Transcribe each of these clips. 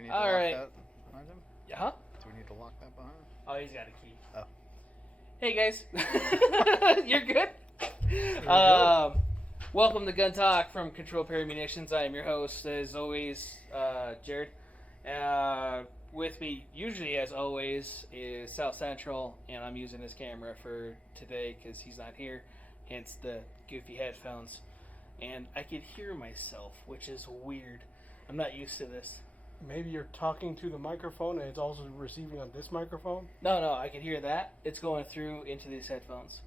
we need to lock that behind him? Huh? Do we need to lock that behind him? Oh, he's got a key. Oh. Hey, guys. You're good? Welcome to Gun Talk from Control Perry Munitions. I am your host, as always, Jared. With me, usually as always, is South Central, and I'm using his camera for today because he's not here, hence the goofy headphones. And I could hear myself, which is weird. I'm not used to this. Maybe you're talking to the microphone and it's also receiving on this microphone? No, I can hear that. It's going through into these headphones.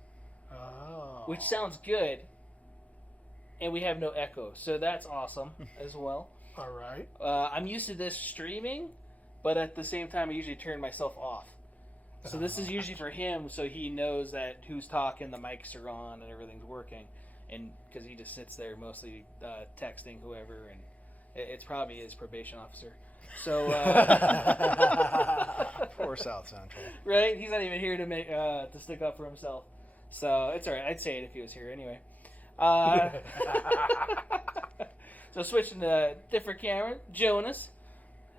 Oh. Which sounds good. And we have no echo, so that's awesome as well. All right. I'm used to this streaming, but at the same time, I usually turn myself off. So this is usually for him, so he knows that who's talking, the mics are on, and everything's working. And because he just sits there mostly texting whoever, and it's probably his probation officer. So Poor South Central. Right? He's not even here to make to stick up for himself. So it's all right. I'd say it if he was here anyway. So switching to a different camera, Jonas.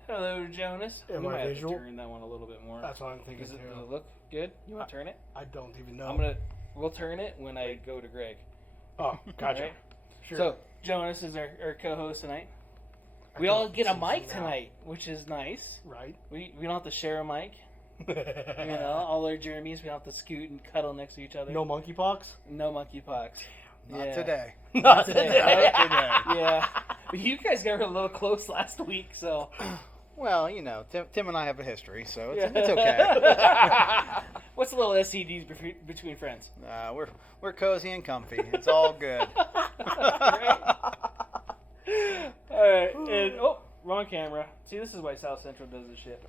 Hello, Jonas. Am I visual? Turn that one a little bit more. That's what I'm thinking. Does it look good? You want to turn it? I don't even know. We'll turn it when I go to Greg. Oh, gotcha. Right? Sure. So Jonas is our co-host tonight. We all get a mic tonight, which is nice. Right. We don't have to share a mic. All our Jeremys, we don't have to scoot and cuddle next to each other. No monkeypox? No monkeypox. Not today. Not today. Yeah. But you guys got a little close last week, so. Well, Tim and I have a history, so it's okay. What's a little STDs between friends? We're cozy and comfy. It's all good. All right. And, wrong camera. See, this is why South Central does this shit.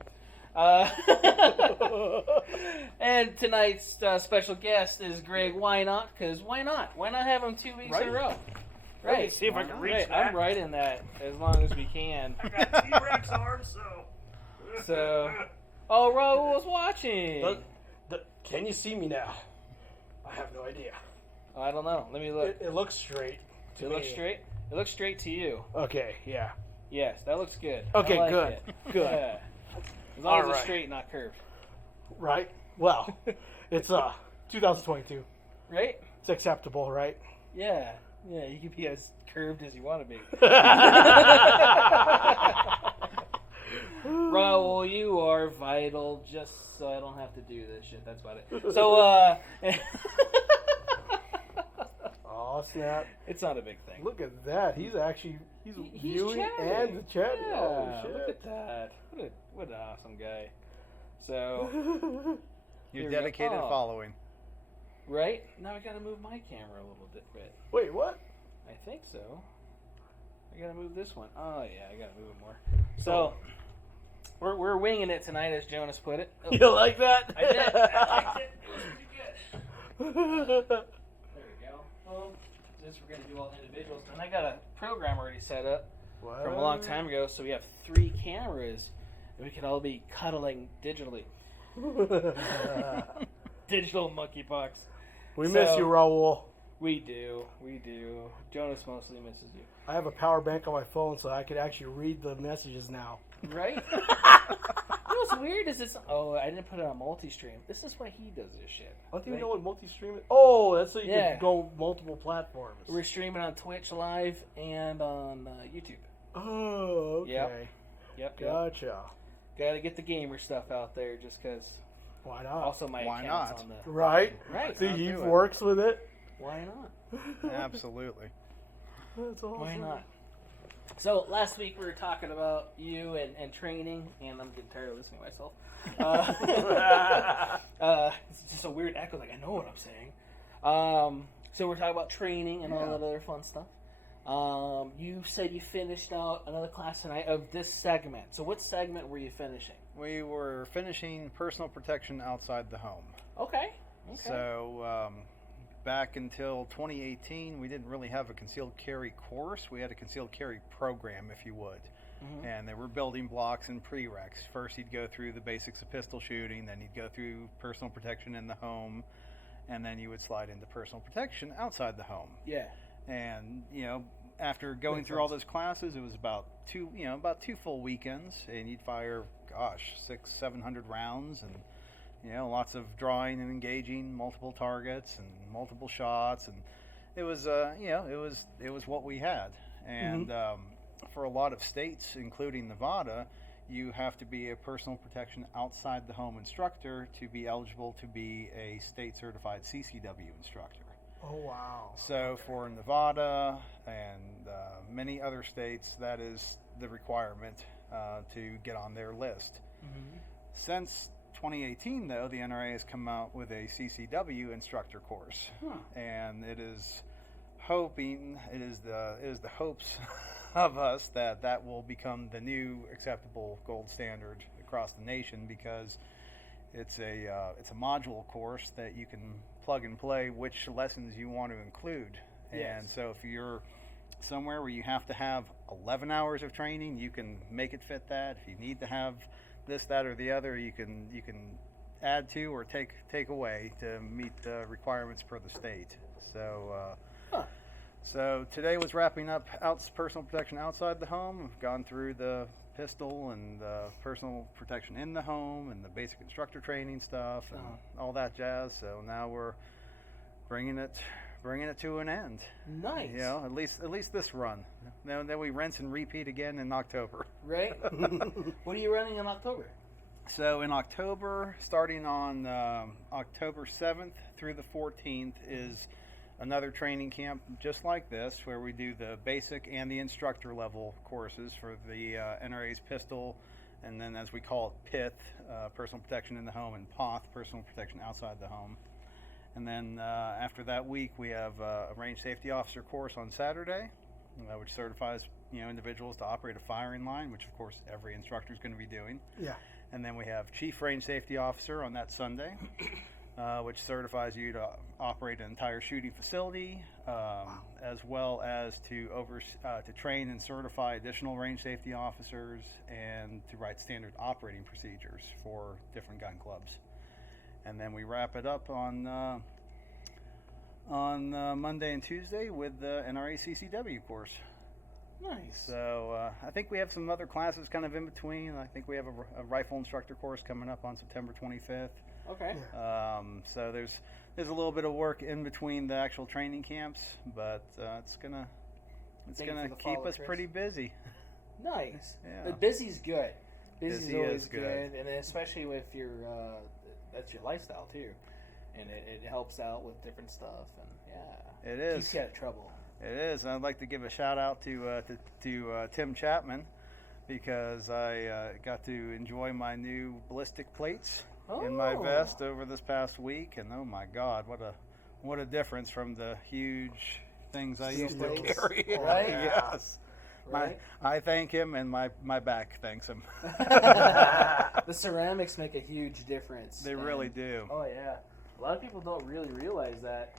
And tonight's special guest is Greg. Why not? Because why not? Why not have him 2 weeks in a row? Right. See if I can reach right. that. I'm right in that as long as we can. I got T-Rex arms, So. Oh, Raul's watching. Can you see me now? I have no idea. Oh, I don't know. Let me look. It looks straight to me. Looks straight? It looks straight to you. Okay, yeah. Yes, that looks good. Okay, I like good. it. Good. Yeah. As long as All it's right. straight, not curved. Right? Well, it's 2022. Right? It's acceptable, right? Yeah. Yeah, you can be as curved as you want to be. Raul, you are vital, just so I don't have to do this shit. That's about it. So, Oh, snap. it's not a big thing. Look at that. He's viewing chatting. and chatting. Yeah, Oh, shit. look at that. What an awesome guy. So, Your dedicated following. right? Now I gotta move my camera a little bit. Wait, what? I think so. I gotta move this one. Oh yeah, I gotta move it more. So we're winging it tonight, as Jonas put it. Oh, You like that? I did. I liked it. It was pretty good. There we go. Well, since we're gonna do all individuals, and I got a program already set up from a long time ago, so we have 3 cameras, and we can all be cuddling digitally. Digital monkeypox. We miss you, Raul. We do. Jonas mostly misses you. I have a power bank on my phone, so I could actually read the messages now. Right? You know what's weird is this. Oh, I didn't put it on multi-stream. This is why he does this shit. I don't even know what multi-stream is. Oh, that's so you Yeah. can go multiple platforms. We're streaming on Twitch Live and on YouTube. Oh, okay. Yep. Gotcha. Got to get the gamer stuff out there, just because. Why not? Also, my Why account's not? on the. Right? Right. See, Not he do it. works with it. Why not? Absolutely. That's awesome. Why not? So last week we were talking about you and training, and I'm getting tired of listening to myself. It's just a weird echo, like I know what I'm saying. So we're talking about training and all that other fun stuff. You said you finished out another class tonight of this segment. So what segment were you finishing? We were finishing personal protection outside the home. Okay. So back until 2018, we didn't really have a concealed carry course. We had a concealed carry program, if you would. Mm-hmm. And there were building blocks and prereqs. First, you'd go through the basics of pistol shooting, then you'd go through personal protection in the home, and then you would slide into personal protection outside the home. Yeah. And, after going through all those classes, it was about two full weekends, and you'd fire, 600-700 rounds, and lots of drawing and engaging multiple targets and multiple shots, and it was it was what we had. And for a lot of states, including Nevada, you have to be a personal protection outside the home instructor to be eligible to be a state certified CCW instructor. Oh, wow. So for Nevada and many other states, that is the requirement to get on their list. Since 2018, though, the NRA has come out with a CCW instructor course, and it is the hopes of us that will become the new acceptable gold standard across the nation, because it's a module course that you can plug and play which lessons you want to include. And so if you're somewhere where you have to have 11 hours of training, you can make it fit that. If you need to have this, that, or the other, you can add to or take away to meet the requirements per the state. So today was wrapping up personal protection outside the home. We've gone through the pistol and personal protection in the home and the basic instructor training stuff and all that jazz. So now we're bringing it to an end. Nice. At least this run. Then we rinse and repeat again in October. Right. What are you running in October? So in October, starting on October 7th through the 14th, is another training camp just like this, where we do the basic and the instructor level courses for the NRA's pistol, and then, as we call it, PITH, personal protection in the home, and POTH, personal protection outside the home. And then after that week, we have a range safety officer course on Saturday, which certifies individuals to operate a firing line, which of course every instructor is going to be doing. Yeah. And then we have chief range safety officer on that Sunday, which certifies you to operate an entire shooting facility, as well as to train and certify additional range safety officers, and to write standard operating procedures for different gun clubs. And then we wrap it up on Monday and Tuesday with the NRA CCW course. Nice. So I think we have some other classes kind of in between. I think we have a rifle instructor course coming up on September 25th. Okay. So there's a little bit of work in between the actual training camps, but it's gonna keep us pretty busy. Nice. Yeah. But busy's good. Busy's Busy always is good. and especially with your that's your lifestyle too, and it helps out with different stuff, and It is. keeps you out of trouble. It is. I'd like to give a shout out to Tim Chapman, because I got to enjoy my new ballistic plates in my vest over this past week, and oh my God, what a difference from the huge things I used to carry. Right? Yes. Right? I thank him, and my back thanks him. The ceramics make a huge difference. They really do. Oh yeah, a lot of people don't really realize that.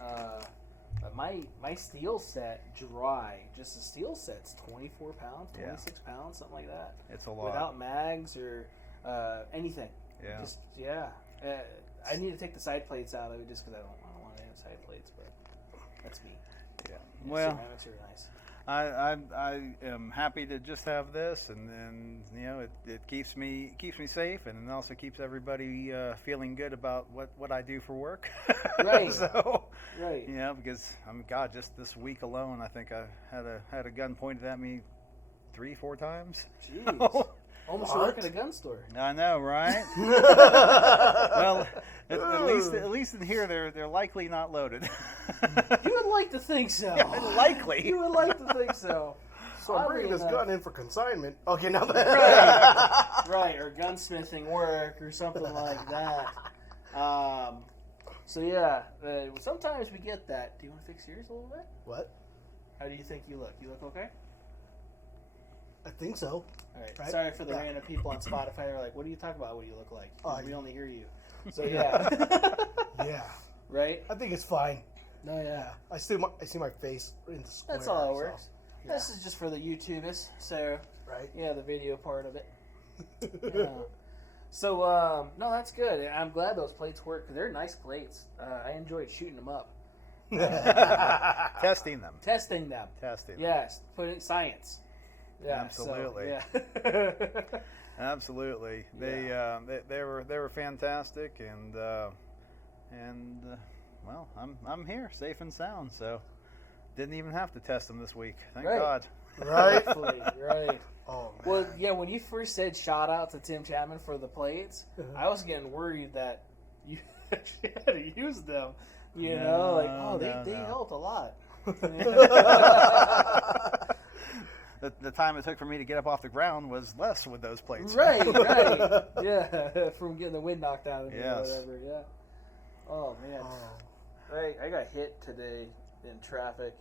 But my steel set dry, just the steel set's 24 pounds, 26 pounds, something like that. It's a lot. Without mags or anything. Yeah. Just I need to take the side plates out of it just because I don't want to have side plates, but that's me. Yeah. Yeah, Well, ceramics are nice. I am happy to just have this, and then it keeps me safe, and it also keeps everybody feeling good about what I do for work. Right. So, right. because God, just this week alone, I think I had a gun pointed at me 3-4 times. Jeez. Almost work at a gun store. I know, right? Well, at least in here they're likely not loaded. You would like to think so. Yeah, likely. You would like to think so. So I'm bringing this gun in for consignment. Okay, now Right. Right, or gunsmithing work or something like that. So yeah, sometimes we get that. Do you want to fix yours a little bit? What? How do you think you look? You look okay? I think so. All right. Right? Sorry for the Yeah. random people on Spotify. They're like, "What do you talk about? What you look like?" 'Cause Oh, we only hear you. So yeah. Yeah. Right? I think it's fine. No, yeah. I see my face in the square. That's all that so, works. yeah. This is just for the YouTubers. So Right. yeah, the video part of it. Yeah. So no, that's good. I'm glad those plates work because they're nice plates. I enjoyed shooting them up. Testing them. Testing them. Yes, putting science. Yeah, absolutely. So, yeah. Absolutely. They were fantastic, and well, I'm here, safe and sound. So didn't even have to test them this week. Thank God. Right. Right. Oh, man. Well, yeah. When you first said shout out to Tim Chapman for the plates, I was getting worried that you actually had to use them. You know, like they helped a lot. The time it took for me to get up off the ground was less with those plates. Right. Yeah, from getting the wind knocked out of me or whatever. Yeah. Oh man. I got hit today in traffic.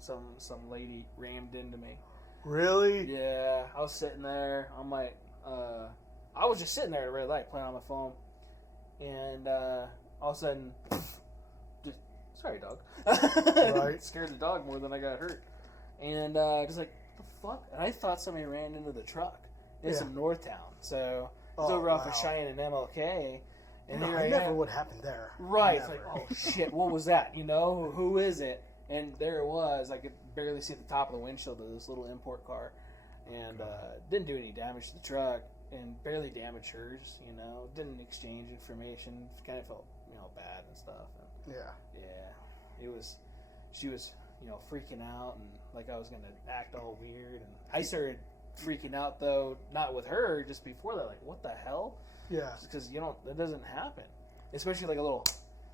Some lady rammed into me. Really? Yeah. I was sitting there on my. I was just sitting there at a red light playing on my phone, and all of a sudden, just sorry, dog. Right. Scared the dog more than I got hurt, and just like the fuck. And I thought somebody ran into the truck. It's in Northtown, so it's over off of Cheyenne and MLK. And here I never would happen there. Right. Never. It's like, oh shit, what was that? You know, who is it? And there it was. I could barely see the top of the windshield of this little import car, and didn't do any damage to the truck, and barely damaged hers. You know, didn't exchange information. Kind of felt bad and stuff. And it was. She was freaking out, and like I was gonna act all weird, and I started freaking out though, not with her, just before that. Like, what the hell? Yeah. Because that doesn't happen, especially like a little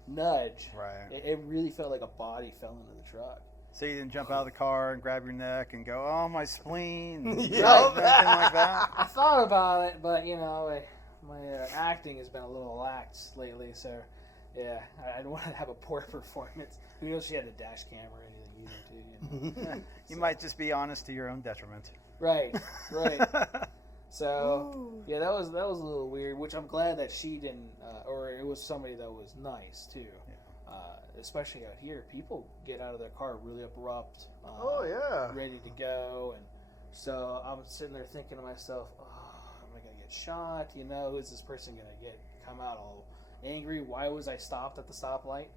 nudge. Right. It really felt like a body fell into the truck. So you didn't jump out of the car and grab your neck and go, "Oh, my spleen," anything Yeah. like that. I thought about it, but my acting has been a little lax lately, so yeah, I don't want to have a poor performance. Who knows? She had a dash camera or anything either, too. You might just be honest to your own detriment. Right. So yeah, that was a little weird. Which I'm glad that she didn't, or it was somebody that was nice too. Yeah. Especially out here, people get out of their car really abrupt. Ready to go, and so I'm sitting there thinking to myself, am I gonna get shot? Is this person gonna come out all angry? Why was I stopped at the stoplight?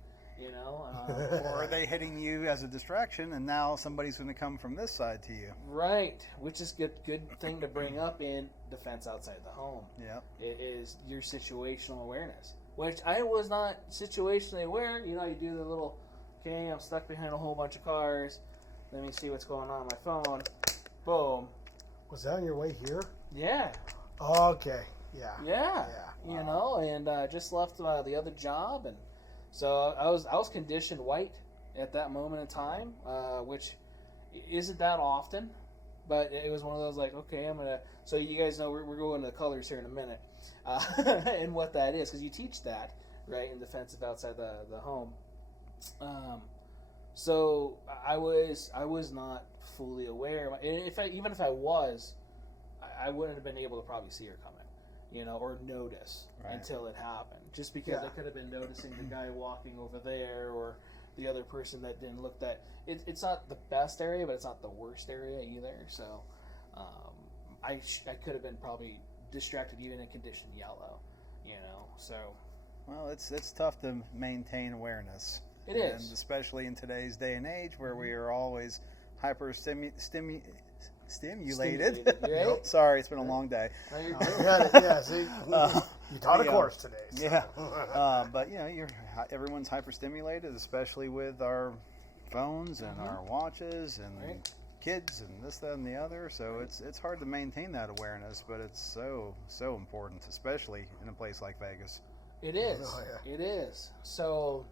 Or are they hitting you as a distraction, and now somebody's going to come from this side to you? Right, which is good thing to bring up in defense outside the home. Yeah, it is your situational awareness, which I was not situationally aware. You do the little, okay, I'm stuck behind a whole bunch of cars. Let me see what's going on my phone. Boom. Was that on your way here? Yeah. Okay. Yeah. Yeah. Wow. And just left the other job, and so I was conditioned white at that moment in time, which isn't that often, but it was one of those like, okay, I'm gonna. So you guys know we're going to the colors here in a minute, and what that is, because you teach that right in defensive outside the home. So I was not fully aware. Even if I was, I wouldn't have been able to probably see her coming, or notice until it happened. Just because I could have been noticing the guy walking over there, or the other person that didn't look that. It's not the best area, but it's not the worst area either. So I could have been probably distracted even in condition yellow, So well, it's tough to maintain awareness. It is, and especially in today's day and age where we are always hyper stimulated. Right? Sorry, it's been a long day. No, you're Yeah, see, you taught a course today. So. Yeah, but everyone's hyper-stimulated, especially with our phones and our watches and kids and this, that, and the other. So it's hard to maintain that awareness, but it's so important, especially in a place like Vegas. It is. Oh, yeah. It is. So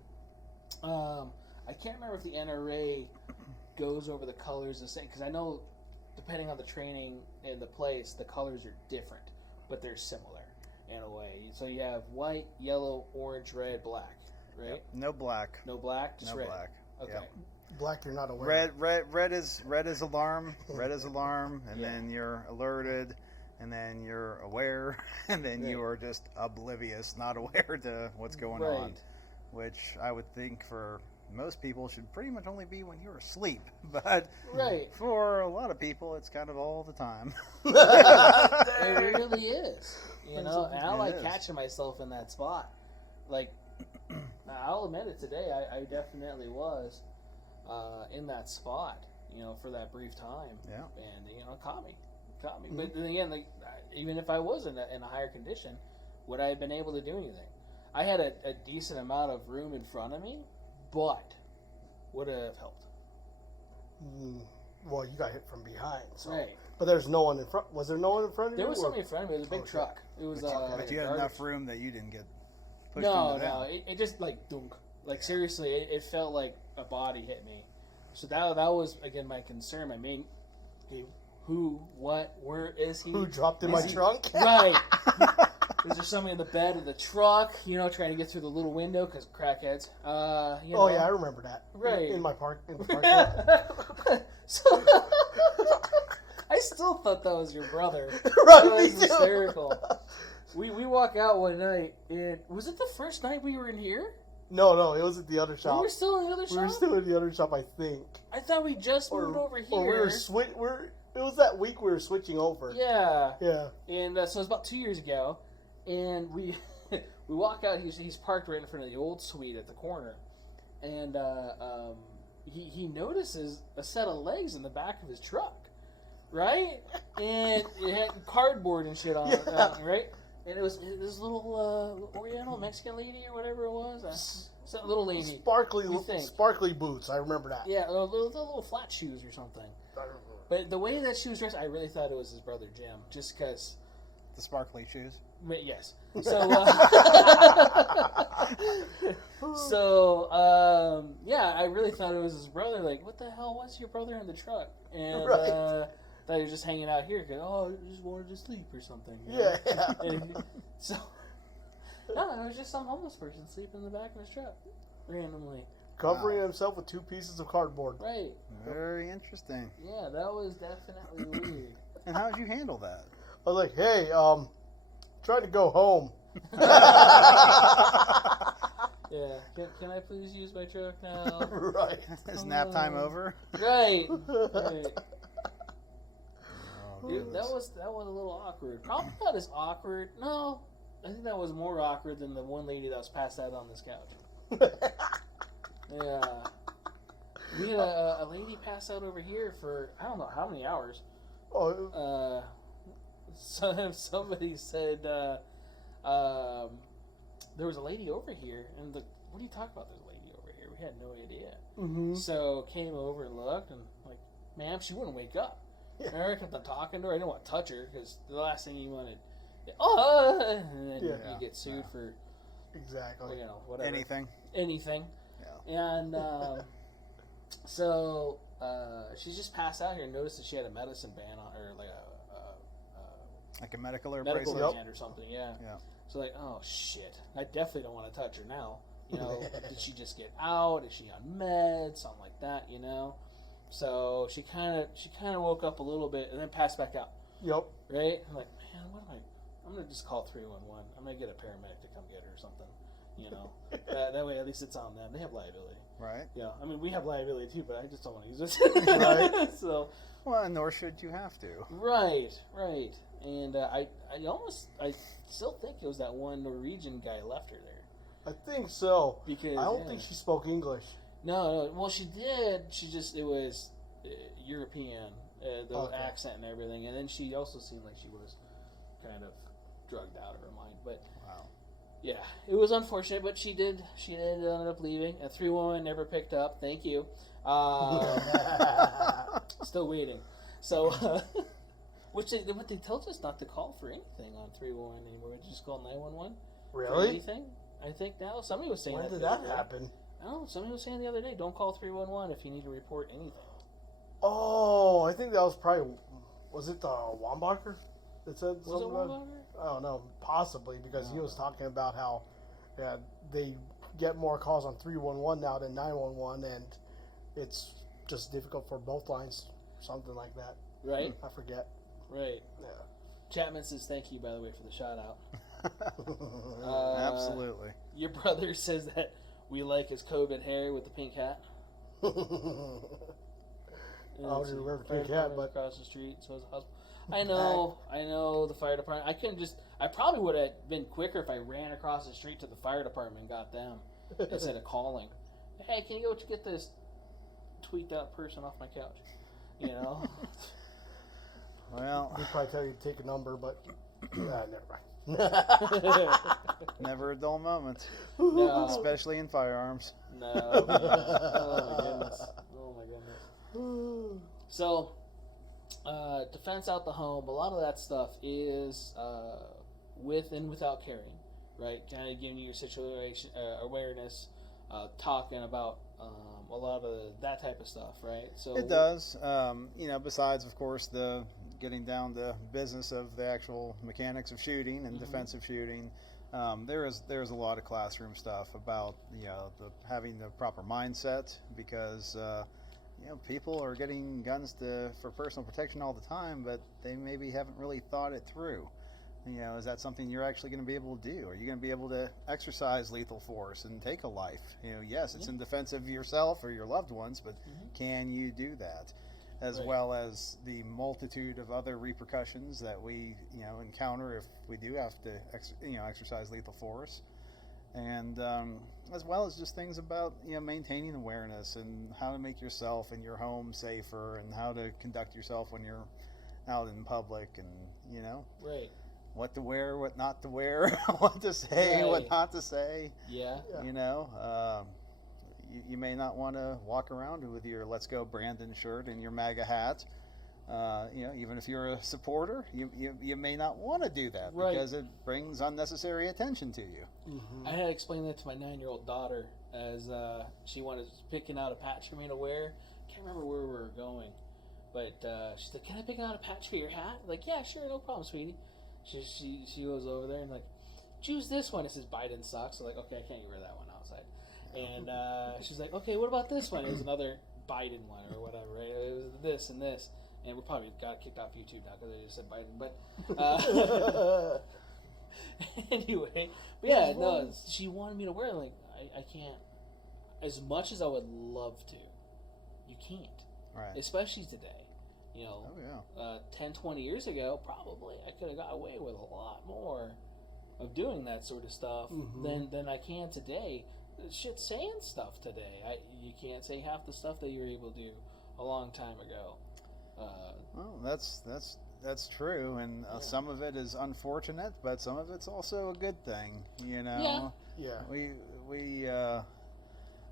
I can't remember if the NRA goes over the colors the same, because I know, depending on the training and the place, the colors are different, but they're similar in a way. So you have white, yellow, orange, red, black, right? Yep. No black. No black, just red. Black. Okay. Yep. Black, you're not aware. Red is alarm. Red is alarm, and then you're alerted, and then you're aware, and then you are just oblivious, not aware to what's going on. Which I would think for most people should pretty much only be when you're asleep, but for a lot of people it's kind of all the time. It really is, and I like catching myself in that spot, like I'll admit it today. I definitely was in that spot, for that brief time. Yeah. And it caught me. But then again, like, even if I was in a higher condition, would I have been able to do anything? I had a decent amount of room in front of me, but would have helped. Well, you got hit from behind, so. Right. But there's no one in front. Was there no one in front of you? There was somebody in front of me. It was a big truck. It was. But you had enough room that you didn't get pushed No, into that. it just like dunk. Like seriously, it felt like a body hit me. So that was again my concern. My main, who, what, where is he? Who dropped in my trunk? Right. Is there somebody in the bed of the truck? Trying to get through the little window because crackheads. Oh yeah, I remember that. Right. In the park. So I still thought that was your brother. Right, That was me too. hysterical. We walk out one night, and was it the first night we were in here? No, it was at the other shop. We were still in the other shop? We were still in the other shop, I think. I thought we just moved over here. Or it was that week we were switching over. Yeah. Yeah. And so it was about 2 years ago, and we we walk out. He's parked right in front of the old suite at the corner, and he notices a set of legs in the back of his truck, right? And it had cardboard and shit on it, right? And it was this little Oriental Mexican lady or whatever it was. Some little lady. Sparkly boots. I remember that. Yeah, little flat shoes or something. But the way that she was dressed, I really thought it was his brother Jim, just because. The sparkly shoes. Yes. So, yeah, I really thought it was his brother. Like, what the hell was your brother in the truck? And thought he was just hanging out here because, he just wanted to sleep or something. Yeah. And so, no, it was just some homeless person sleeping in the back of his truck randomly. Covering himself with 2 pieces of cardboard. Right. Very interesting. Yeah, that was definitely weird. And how did you handle that? I was like, hey, trying to go home. Yeah, can I please use my truck now? Right. Is nap time over? Right. Oh, Dude, that was a little awkward. Probably not as awkward. No, I think that was more awkward than the one lady that was passed out on this couch. Yeah. We had a lady pass out over here for I don't know how many hours. Oh. Somebody said there was a lady over here, and what are you talking about? There's a lady over here. We had no idea. Mm-hmm. So came over and looked, and like, ma'am, she wouldn't wake up. Yeah. And I kept on talking to her. I didn't want to touch her because the last thing you wanted, and then you get sued for exactly, whatever, anything. Yeah. And so she just passed out here and noticed that she had a medicine band on her, Like a medical medical bracelet? band or something. Yeah. Yeah. So like, oh shit, I definitely don't want to touch her now. Did she just get out? Is she on meds? Something like that. So she kind of woke up a little bit and then passed back out. Yep. Right? I'm like, man, what am I? I'm gonna just call 311. I'm gonna get a paramedic to come get her or something. That way at least it's on them. They have liability. Right. Yeah. I mean, we have liability too, but I just don't want to use it. Right. So. Well, nor should you have to. Right. And I still think it was that one Norwegian guy left her there. I think so. Because I don't think she spoke English. No. Well, she did. It was European, the accent and everything. And then she also seemed like she was kind of drugged out of her mind. But wow. Yeah, it was unfortunate, but she did end up leaving. A 311 never picked up. Thank you. Still waiting. So, what they told us not to call for anything on 311 anymore. Just call 911. Really? For anything? I think now somebody was saying when that. When did that happen? I don't know. Somebody was saying the other day, don't call 311 if you need to report anything. Oh, I think that was probably. Was it the Wambacher that said something? Was it Wambacher? I don't know, possibly, because he was talking about how they get more calls on 311 now than 911, and it's just difficult for both lines, something like that. Right. I forget. Right. Yeah. Chapman says thank you, by the way, for the shout out. Absolutely. Your brother says that we like his COVID hair with the pink hat. I don't even remember the pink hat, but across the street, so is the hospital. I know the fire department. I probably would have been quicker if I ran across the street to the fire department and got them. instead of calling. Hey, can you go get this tweaked out person off my couch? You know. Well, He'd probably tell you to take a number, but never mind. never a dull moment, No. especially in firearms. No. Man. Oh my goodness. Oh my goodness. So, defense out the home. A lot of that stuff is with and without carrying, right? Kind of giving you your situation awareness, talking about a lot of that type of stuff, right? So It does. Besides, of course, the getting down to business of the actual mechanics of shooting and defensive shooting, there is a lot of classroom stuff about having the proper mindset, because people are getting guns for personal protection all the time, but they maybe haven't really thought it through. Is that something you're actually going to be able to do? Are you going to be able to exercise lethal force and take a life? Yes, it's in defense of yourself or your loved ones, but can you do that? As well as the multitude of other repercussions that we encounter if we do have to exercise lethal force, and as well as just things about maintaining awareness and how to make yourself and your home safer, and how to conduct yourself when you're out in public, and right. what to wear, what not to wear, what to say, what not to say. Yeah. You may not want to walk around with your "Let's Go Brandon" shirt and your MAGA hat. Even if you're a supporter, you may not want to do that because it brings unnecessary attention to you. Mm-hmm. I had to explain that to my 9-year-old daughter as she wanted picking out a patch for me to wear. Can't remember where we were going, but she's like, "Can I pick out a patch for your hat?" I'm like, "Yeah, sure, no problem, sweetie." She goes over there and like, "Choose this one." It says Biden sucks. So like, okay, I can't wear that one outside. And she's like, "Okay, what about this one?" It was another Biden one or whatever, right? It was this and this. And we probably got kicked off YouTube now because I just said Biden. But anyway, but yeah, no, she wanted me to wear it. Like, I can't. As much as I would love to, you can't. Right. Especially today. 10, 20 years ago, probably I could have got away with a lot more of doing that sort of stuff than I can today. Shit, saying stuff today. You can't say half the stuff that you were able to do a long time ago. Well, that's true, and some of it is unfortunate, but some of it's also a good thing. Yeah.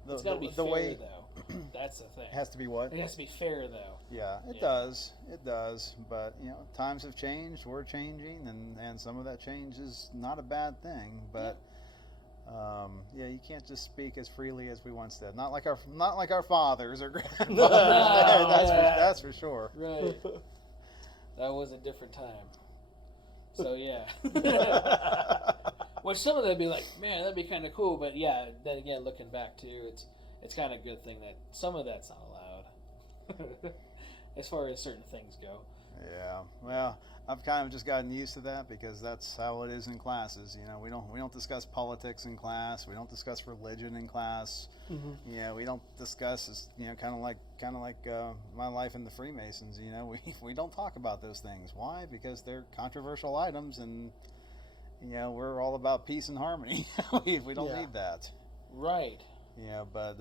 It's got to be fair, though. That's the thing. It has to be what? It has to be fair, though. Yeah, it does. It does. But times have changed. We're changing, and some of that change is not a bad thing. But you can't just speak as freely as we once did. Not like our fathers or grandfathers. That's for sure. Right. That was a different time. So yeah. Which some of them would be like, man, that'd be kind of cool. But yeah, then again, looking back too, it's kind of a good thing that some of that's not allowed, as far as certain things go. Yeah. Well, I've kind of just gotten used to that because that's how it is in classes. We don't discuss politics in class. We don't discuss religion in class. We don't discuss kind of like my life in the Freemasons. We don't talk about those things. Why? Because they're controversial items, and we're all about peace and harmony. we don't need that. Right. But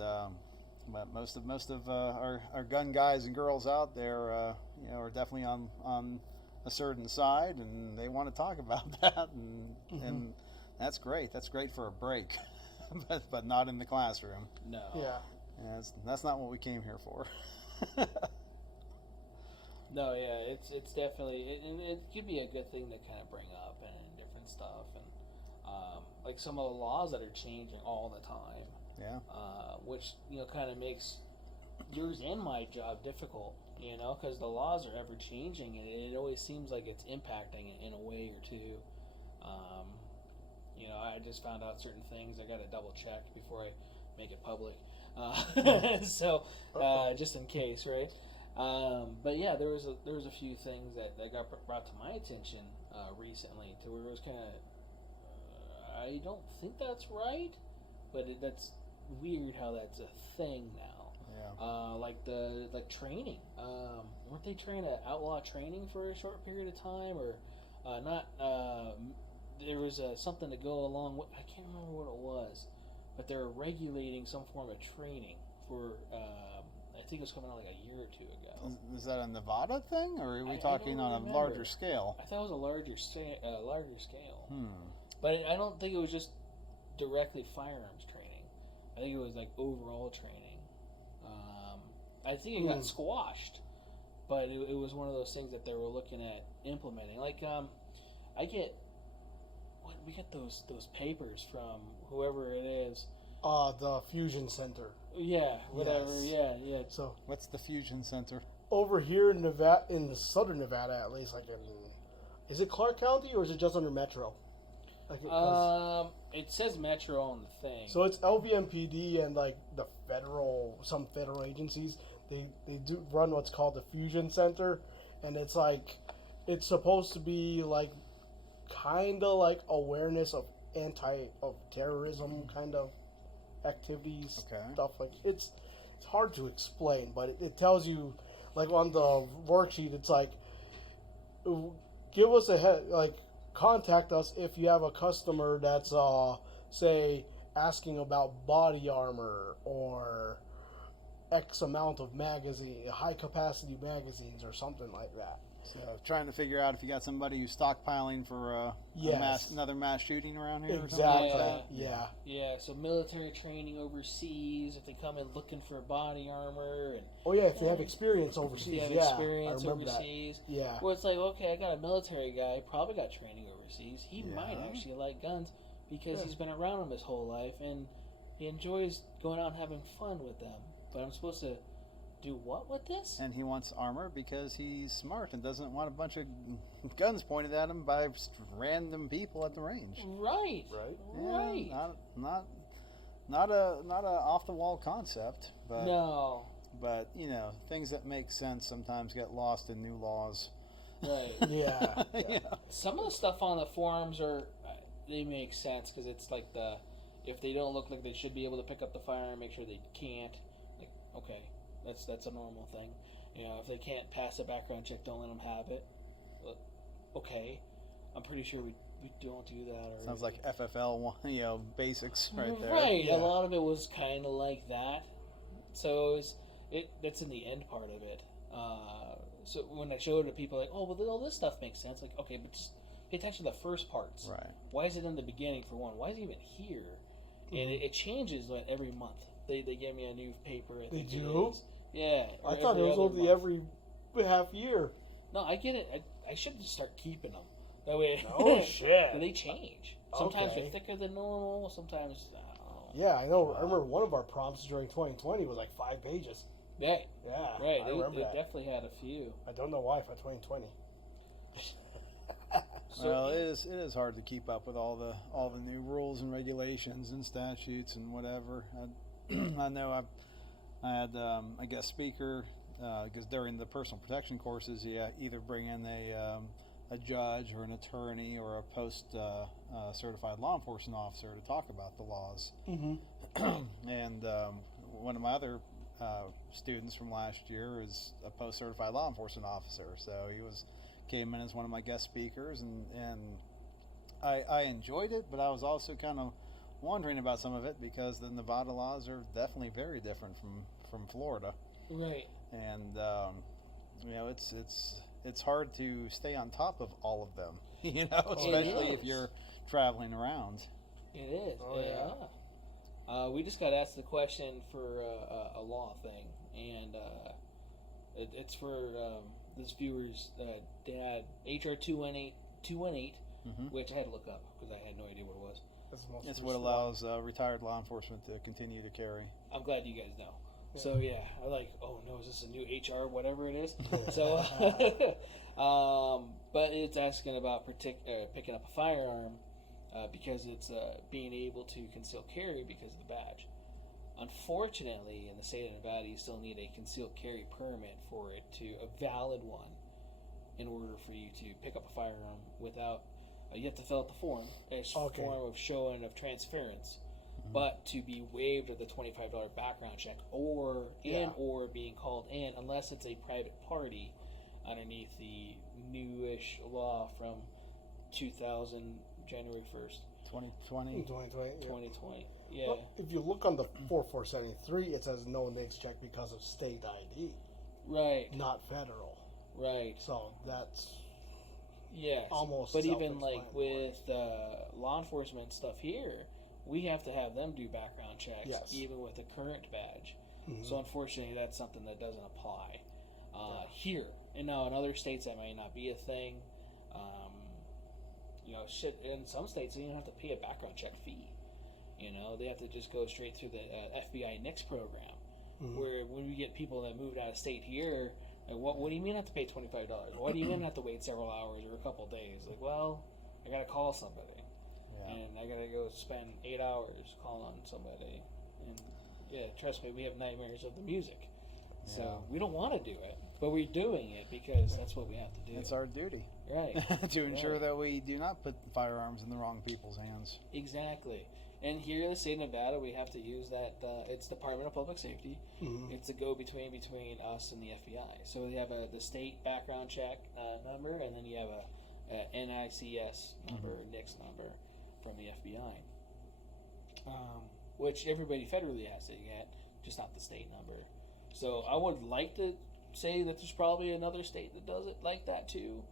most of our gun guys and girls out there, are definitely on a certain side, and they want to talk about that, and that's great. That's great for a break, but not in the classroom. No. Yeah. That's not what we came here for. No, yeah, it's definitely it could be a good thing to kind of bring up and different stuff, and like some of the laws that are changing all the time. Yeah. Which kind of makes yours and my job difficult. Because the laws are ever changing, and it always seems like it's impacting it in a way or two. I just found out certain things. I got to double check before I make it public. So just in case, right? But yeah, there was a few things that got brought to my attention recently, to where it was kind of I don't think that's right, but that's weird how that's a thing now. Yeah. Like training. Weren't they trying to outlaw training for a short period of time, or not? There was something to go along with. I can't remember what it was, but they're regulating some form of training for. I think it was coming out like a year or two ago. Is that a Nevada thing, or are we I talking don't on a remember. larger scale? I thought it was a larger scale. Hmm. But I don't think it was just directly firearms training. I think it was like overall training. I think it got squashed, but it was one of those things that they were looking at implementing. Like we get those papers from whoever it is. The Fusion Center. Yeah, whatever. Yes. Yeah. So What's the Fusion Center? over here in Nevada, in southern Nevada at least, like is it Clark County or is it just under Metro? Like it says Metro on the thing. so it's LVMPD and like some federal agencies. They do run what's called the Fusion Center, and it's supposed to be like kind of like awareness of terrorism kind of activities, stuff like it's hard to explain, but it tells you like on the worksheet. It's like give us contact us if you have a customer that's say asking about body armor or X amount of high capacity magazines or something like that. So trying to figure out if you got somebody who's stockpiling for another mass shooting around here. Exactly. Or something like that. Yeah. Yeah. So military training overseas. If they come in looking for body armor and If they have experience overseas. if they have I experience remember overseas. that. Yeah. Well, it's like, okay, I got a military guy, probably got training overseas. He might actually like guns because he's been around them his whole life and he enjoys going out and having fun with them. But I'm supposed to do what with this? And he wants armor because he's smart and doesn't want a bunch of guns pointed at him by random people at the range. Right. Yeah, not a off the wall concept, but no. But things that make sense sometimes get lost in new laws. Right. Yeah. Some of the stuff on the forums they make sense because it's like if they don't look like they should be able to pick up the firearm, make sure they can't. Like, okay. That's a normal thing. If they can't pass a background check, don't let them have it. But, okay, I'm pretty sure we don't do that. Already. Sounds like FFL, basics right there. Right, yeah. A lot of it was kind of like that. So that's in the end part of it. So when I showed it to people, like, oh, well, all this stuff makes sense. Like, okay, but just pay attention to the first parts. Right. Why is it in the beginning for one? Why is it even here? Mm-hmm. And it changes every month. They give me a new paper. They do? Yeah. I thought it was only every half year. No, I get it. I should just start keeping them. That way. Oh, shit. They change. Sometimes they're thicker than normal. Sometimes, I don't know. Yeah, I know. I remember one of our prompts during 2020 was like 5 pages. Yeah. Yeah. Right. I remember that. They definitely had a few. I don't know why for 2020. Well, it is hard to keep up with all the new rules and regulations and statutes and whatever. I know I had a guest speaker because during the personal protection courses, you either bring in a judge or an attorney or a post certified law enforcement officer to talk about the laws. Mm-hmm. And one of my other students from last year is a post certified law enforcement officer, so he came in as one of my guest speakers, and I enjoyed it, but I was also kind of wondering about some of it because the Nevada laws are definitely very different from Florida. Right. And it's hard to stay on top of all of them, especially if you're traveling around. It is. Oh, yeah. We just got asked the question for a law thing, and it's for this viewer's dad, HR 218, which I had to look up because I had no idea what it was. It's what allows retired law enforcement to continue to carry. I'm glad you guys know. Yeah. So yeah, I'm like, oh no, is this a new HR, whatever it is? So, but it's asking about picking up a firearm because it's being able to conceal carry because of the badge. Unfortunately, in the state of Nevada, you still need a concealed carry permit for it a valid one, in order for you to pick up a firearm without. You have to fill out the form. It's a form of showing of transference, but to be waived of the $25 background check or being called in, unless it's a private party, underneath the newish law from 2000 January 1st. 2020. 2020. Yeah. 2020. Yeah. Well, if you look on the 4473, it says no NICS check because of state ID, Right. not federal. Right. So that's Yes. almost. But even like self-explanatory. with law enforcement stuff here, we have to have them do background checks, Yes. even with the current badge. Mhm. So unfortunately, that's something that doesn't apply here. And now in other states, that may not be a thing. Shit. In some states, you don't have to pay a background check fee. They have to just go straight through the FBI NICS program. Mhm. Where when we get people that moved out of state here, like, what do you mean I have to pay $25? What do you mean I have to wait several hours or a couple of days? Like, well, I gotta call somebody, and I gotta go spend 8 hours calling somebody, and yeah, trust me, we have nightmares of the music. So we don't want to do it, but we're doing it because that's what we have to do. It's our duty, right? to ensure Right. that we do not put firearms in the wrong people's hands. Exactly. And here in the state of Nevada, we have to use that. It's Department of Public Safety. Mhm. It's a go-between between us and the FBI. So we have the state background check number, and then you have a NICS number, NICS number from the FBI, which everybody federally has to get, just not the state number. So I would like to say that there's probably another state that does it like that too.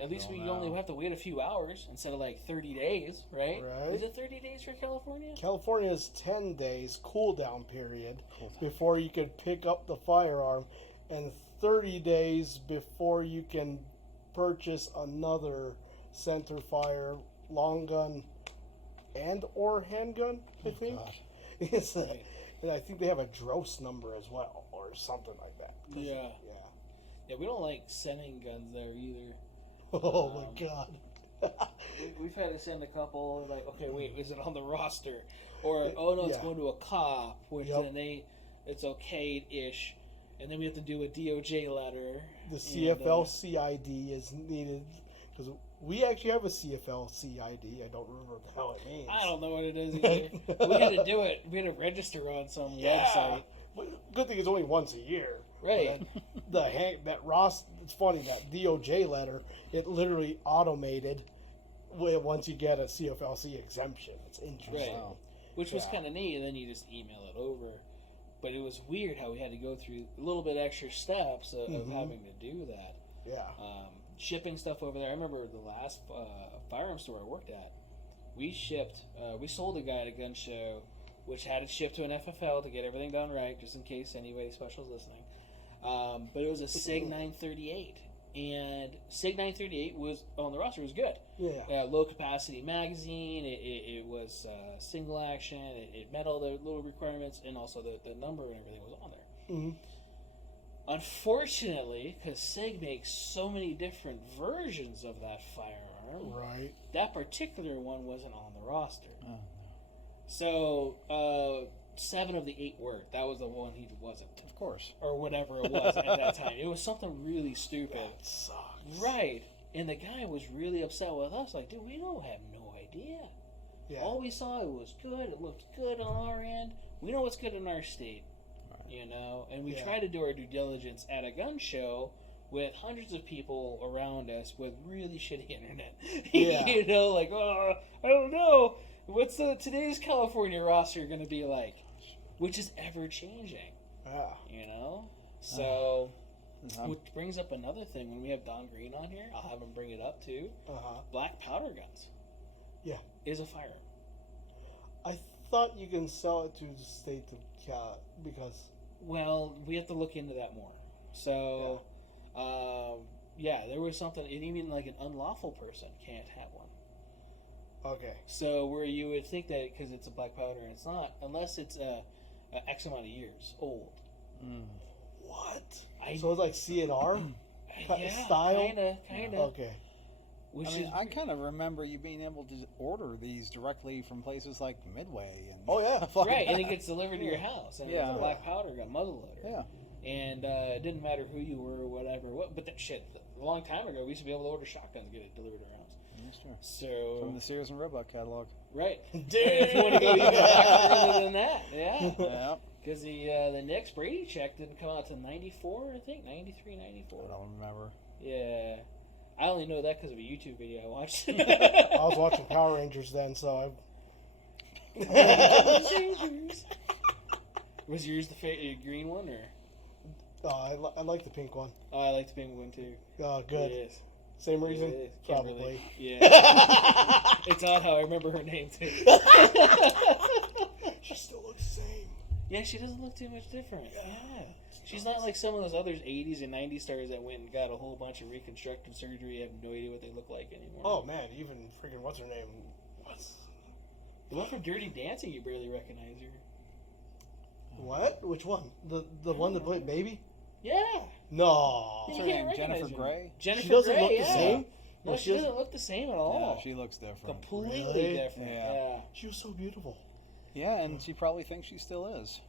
At least we only have to wait a few hours instead of like 30 days, right? Right. Is it 30 days for California? California is 10 days cool down period Cool down. before you can pick up the firearm, and 30 days before you can purchase another center fire, long gun, and or handgun. I think. God. It's a- Right. and I think they have a DROS number as well, or something like that. 'Cause- Yeah. Yeah. Yeah, we don't like sending guns there either. Oh my God. We've had to send a couple, like, okay, wait, is it on the roster? Or, oh no, it's Yeah. going to a cop, which Yep. then it's okay-ish. And then we have to do a DOJ letter. The CFL CID is needed because we actually have a CFL CID. I don't remember what the hell it means. I don't know what it is either. We had to do it. We had to register on some website. But good thing it's only once a year. Right. But then that Ross. It's funny that DOJ letter. It literally automated once you get a CFLC exemption. It's interesting. Right. Wow. Which was Yeah. kind of neat, and then you just email it over. But it was weird how we had to go through a little bit extra steps of having to do that. Yeah. Shipping stuff over there. I remember the last firearm store I worked at. We sold a guy at a gun show, which had it shipped to an FFL to get everything done right, just in case anybody special is listening. But it was a SIG 938, and SIG 938 was on the roster. It was good. Yeah. Low capacity magazine. It was single action. It met all the little requirements, and also the number and everything was on there. Mhm. Unfortunately, because SIG makes so many different versions of that firearm, Right. that particular one wasn't on the roster. Oh, no. So 7 of the 8 worked. That was the one he wasn't, Of course. or whatever it was at that time. It was something really stupid. That sucks. Right. And the guy was really upset with us. Like, dude, we don't have no idea. Yeah. All we saw, it was good. It looked good on our end. We know what's good in our state, and we Yeah. try to do our due diligence at a gun show with hundreds of people around us with really shitty internet. Yeah. Like, oh, I don't know. What's today's California roster going to be like? Which is ever changing, Yeah. So, Um, which brings up another thing. When we have Don Green on here, I'll have him bring it up too. Black powder guns. Yeah. Is a firearm. I thought you can sell it to the state of because. Well, we have to look into that more. So, there was something, and even like an unlawful person can't have one. Okay. So, where you would think that because it's a black powder and it's not, unless it's a X amount of years old. What? I- So it's like CNR style. Kind of. Okay. Which I mean, is I kind of remember you being able to order these directly from places like Midway and Oh, yeah. stuff like right, and that. it gets delivered to your house, and it's Yeah. a black powder gun, muzzleloader. Yeah. And it didn't matter who you were or whatever. But that shit, a long time ago, we used to be able to order shotguns and get it delivered to our house. That's true. So, From the Sears and Roebuck catalog. right. And if you want to go even back further than that, yeah. Yeah. Because the next Brady check didn't come out to 94, I think, 93, I 94. don't remember. Yeah. I only know that because of a YouTube video I watched. I was watching Power Rangers then, so Was yours the green one, or? I like the pink one. Oh, I like the pink one too. Good. It is. Same reason? It is. Probably. Yeah. It's odd how I remember her name too. She still looks the same. Yeah, she doesn't look too much different. Yeah. She's not like some of those other 80s and 90s stars that went and got a whole bunch of reconstructive surgery. You have no idea what they look like anymore. Oh, man. Even freaking, what's her name? The one from Dirty Dancing, you barely recognize her. What? Which one? The one that played Baby? Yeah. No. You What's her can't name? recognize Jennifer her. Grey? Jennifer She doesn't Grey, look the yeah. same? No, Well, she doesn't look the same at all. Yeah, she looks different. Completely Really? different. Yeah. Yeah. She was so beautiful. Yeah, and she probably thinks she still is.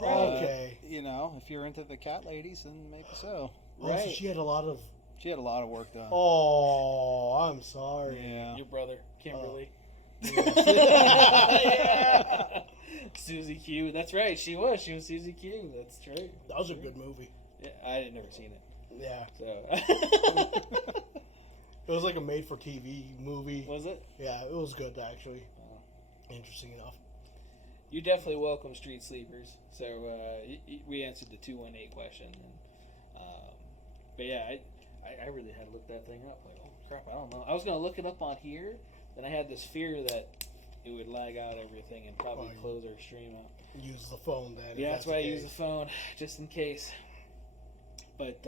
Right. Okay. You know, if you're into the cat ladies, then maybe so. Oh, so Right. she had a lot of... She had a lot of work done. Oh, I'm sorry. Yeah. Your brother, Kimberly. Yeah. Susie Q. That's right. She was Susie Q. That's true. That was a good movie. Yeah, I had never seen it. Yeah. So. It was like a made-for-TV movie. Was it? Yeah, it was good, actually. Oh. Interesting enough. You definitely welcome street sleepers. So we answered the 218 question. And, but yeah, I really had to look that thing up. Like, oh crap, I don't know. I was gonna look it up on here, then I had this fear that it would lag out everything and probably close our stream out. Use the phone then. Yeah, that's why I use the phone, just in case. But,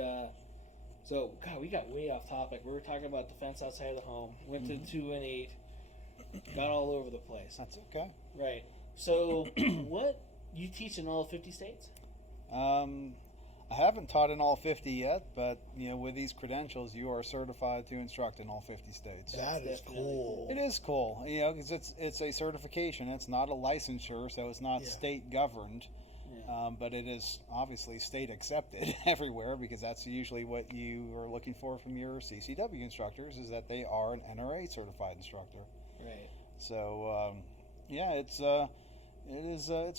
so, God, we got way off topic. We were talking about defense outside of the home, went to 2 and 8, got all over the place. That's okay. Right. So, what, you teach in all 50 states? I haven't taught in all 50 yet, but you know, with these credentials, you are certified to instruct in all 50 states. That is cool. It is cool, you know, because it's a certification. It's not a licensure, so it's not state governed, but it is obviously state accepted everywhere because that's usually what you are looking for from your CCW instructors is that they are an NRA certified instructor. Right. So yeah, it's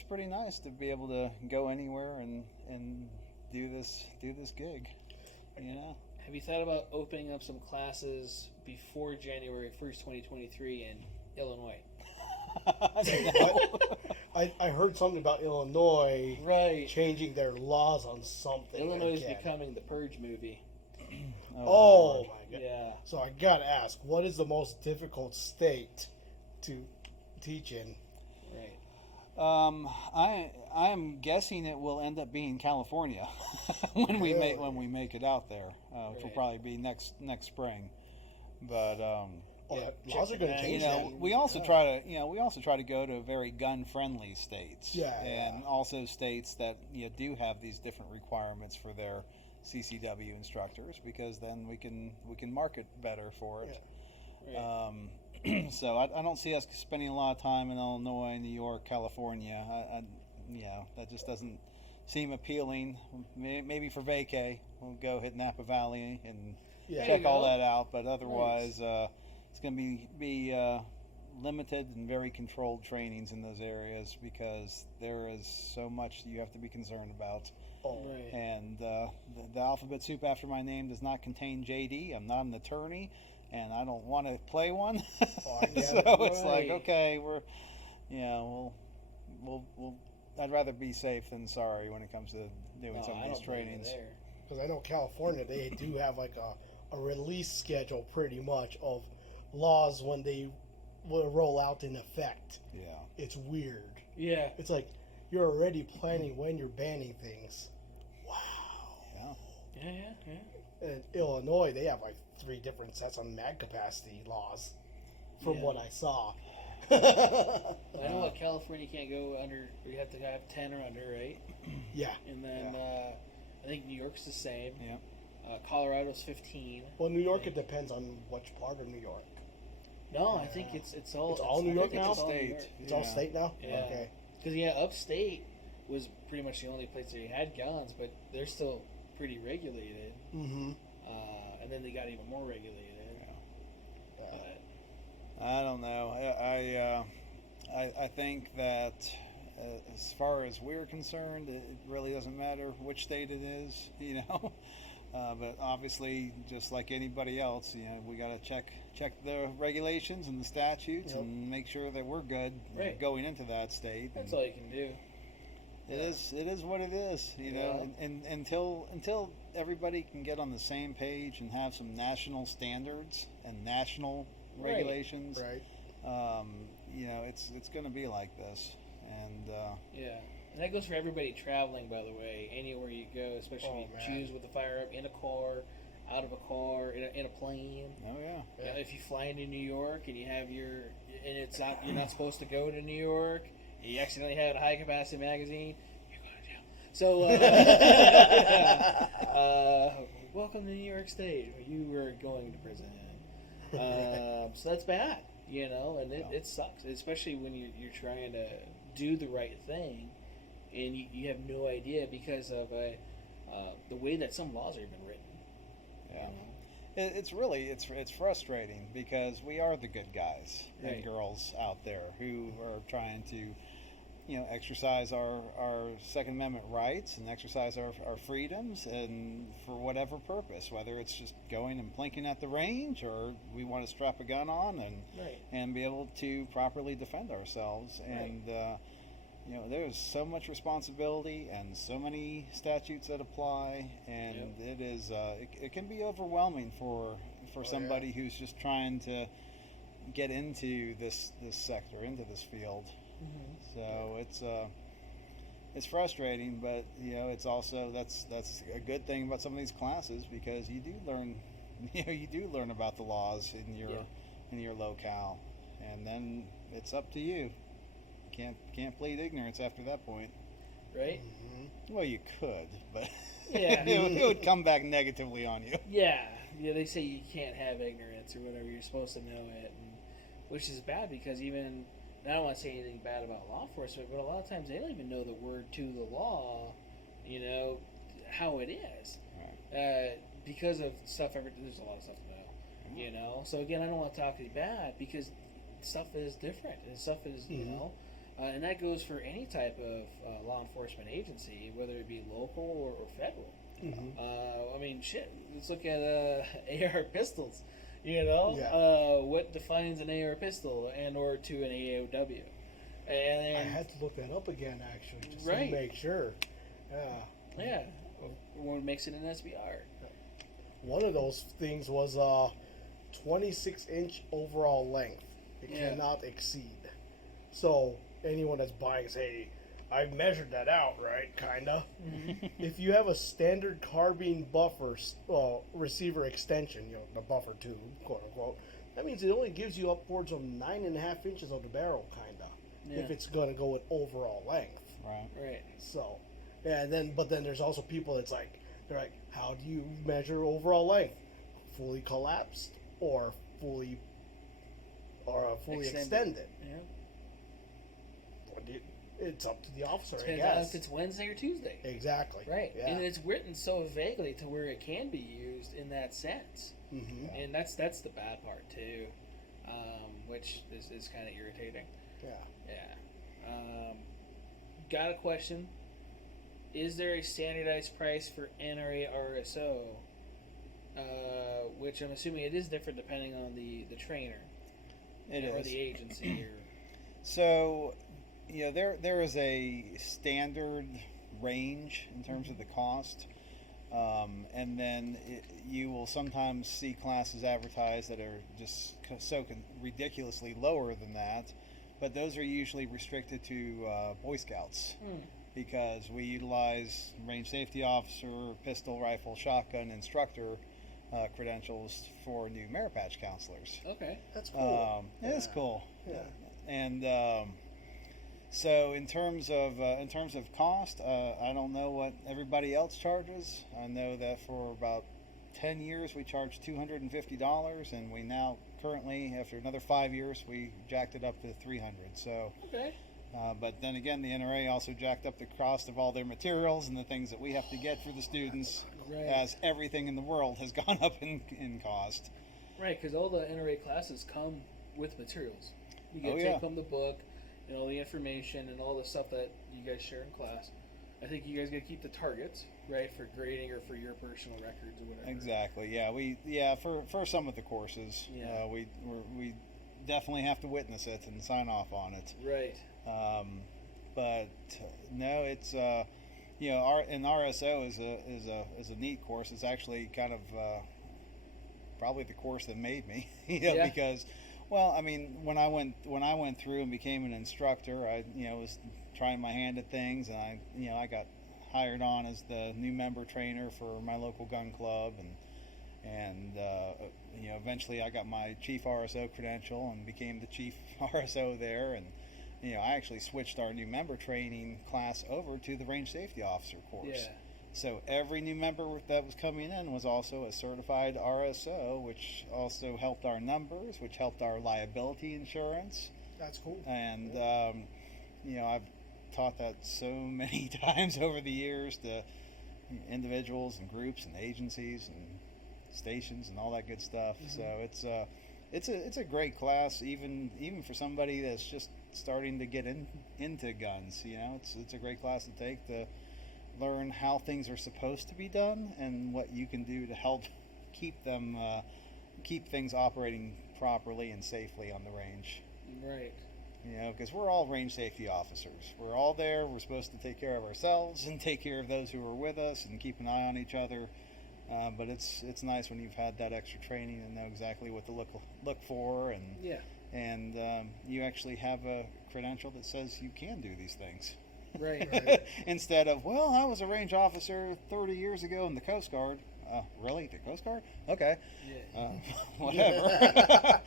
pretty nice to be able to go anywhere and do this gig, you know. Have you thought about opening up some classes before January 1st, 2023 in Illinois? I heard something about Illinois Right. changing their laws on something. Illinois is again. becoming the Purge movie. Oh my god! Yeah. So I gotta ask, what is the most difficult state to teach in? Right. I am guessing it will end up being California when we make it out there, which will probably be next spring. But laws are going to change. you know, we also try to go to very gun friendly states, and also states that do have these different requirements for their CCW instructors, because then we can market better for it. Right. So I don't see us spending a lot of time in Illinois, New York, California. That just doesn't seem appealing. Maybe for vacay, we'll go hit Napa Valley and check all that out. But otherwise, it's going to be limited and very controlled trainings in those areas because there is so much that you have to be concerned about. Right. And the alphabet soup after my name does not contain JD. I'm not an attorney. And I don't want to play one, so it's like, okay, we'll I'd rather be safe than sorry when it comes to doing some of these trainings. Because I know California, they do have like a release schedule pretty much of laws when they will roll out in effect. Yeah, it's weird. Yeah, it's like you're already planning when you're banning things. Wow. Yeah. In Illinois, they have like 3 different sets on mag capacity laws, from what I saw. I know what California can't go under. You have to have 10 or under, right? Yeah. And then I think New York's the same. Yeah. Colorado's 15. Well, New York, it depends on which part of New York. No, I think it's all. It's all New York now. It's all New York. It's all state now. Yeah. Okay. Because upstate was pretty much the only place where you had guns, but they're still pretty regulated. Mm-hmm. And then they got even more regulated. I don't know. I think that as far as we're concerned, it really doesn't matter which state it is. But obviously, just like anybody else, we got to check the regulations and the statutes and make sure that we're good going into that state. That's all you can do. It is what it is, and until everybody can get on the same page and have some national standards and national regulations, it's going to be like this. And and that goes for everybody traveling, by the way, anywhere you go, especially if you choose with a firearm in a car, out of a car, in a plane. Oh yeah. If you fly into New York and you have you're not supposed to go to New York. You accidentally had a high-capacity magazine, you're going to jail. So, welcome to New York State. You were going to prison. So that's bad, and it sucks, especially when you're trying to do the right thing, and you have no idea because of the way that some laws are even written. Yeah. It's frustrating because we are the good guys and girls out there who are trying to, exercise our Second Amendment rights and exercise our freedoms, and for whatever purpose, whether it's just going and plinking at the range, or we want to strap a gun on and be able to properly defend ourselves. And there's so much responsibility and so many statutes that apply, and it is it can be overwhelming for somebody who's just trying to get into this sector, into this field. So it's frustrating, but it's also that's a good thing about some of these classes, because you do learn about the laws in your locale, and then it's up to you. Can't plead ignorance after that point. Right? Mm-hmm. Well, you could, but Yeah. it would come back negatively on you. Yeah, they say you can't have ignorance or whatever. You're supposed to know it, which is bad because even, I don't want to say anything bad about law enforcement, but a lot of times they don't even know the word to the law, how it is. Right. Because of stuff, there's a lot of stuff to know, So again, I don't want to talk any bad because stuff is different and stuff is, and that goes for any type of law enforcement agency, whether it be local or federal. Let's look at AR pistols. What defines an AR pistol and or to an AOW? And I had to look that up again, actually, just Right. to make sure. Yeah. What makes it an SBR? One of those things was 26-inch overall length. It cannot exceed. So anyone that's buying, say, I measured that out, right? Kinda. If you have a standard carbine buffer receiver extension, the buffer tube, quote unquote, that means it only gives you upwards of 9.5 inches of the barrel, kinda. Yeah. If it's gonna go with overall length. Right. So, but then there's also people that's like, they're like, how do you measure overall length? Fully collapsed or fully extended? Yeah. It's up to the officer, Depends I on guess. if it's Wednesday or Tuesday. Exactly. Right. Yeah. And it's written so vaguely to where it can be used in that sense. And that's the bad part too, which is kind of irritating. Yeah. Got a question. Is there a standardized price for NRA RSO? Which I'm assuming it is different depending on the trainer. Or the agency. So, there is a standard range in terms of the cost. And then you will sometimes see classes advertised that are just ridiculously lower than that. But those are usually restricted to Boy Scouts. Because we utilize range safety officer, pistol, rifle, shotgun instructor credentials for new merit patch counselors. Okay, that's cool. It is cool. Yeah. And so in terms of cost, I don't know what everybody else charges. I know that for about 10 years we charged $250, and we now currently, after another 5 years, we jacked it up to $300. So. Okay. But then again, the NRA also jacked up the cost of all their materials and the things that we have to get for the students, as everything in the world has gone up in cost. Right, because all the NRA classes come with materials. You get to take home the book and all the information and all the stuff that you guys share in class. I think you guys got to keep the targets, right, for grading or for your personal records or whatever. Exactly. For some of the courses, we definitely have to witness it and sign off on it. Right. But no, it's an RSO is a neat course. It's actually kind of probably the course that made me, because, well, I mean, when I went through and became an instructor, I was trying my hand at things, and I got hired on as the new member trainer for my local gun club, and eventually I got my chief RSO credential and became the chief RSO there, and I actually switched our new member training class over to the range safety officer course. Yeah. So every new member that was coming in was also a certified RSO, which also helped our numbers, which helped our liability insurance. That's cool. And I've taught that so many times over the years to individuals and groups and agencies and stations and all that good stuff. Mm-hmm. So it's a great class, even for somebody that's just starting to get into guns. It's a great class to take to learn how things are supposed to be done and what you can do to help keep things operating properly and safely on the range. Right. Because we're all range safety officers. We're all there. We're supposed to take care of ourselves and take care of those who are with us and keep an eye on each other. But it's nice when you've had that extra training and know exactly what to look for, and you actually have a credential that says you can do these things. Right. Instead of, well, I was a range officer 30 years ago in the Coast Guard. Really? The Coast Guard? Okay. Yeah. Whatever.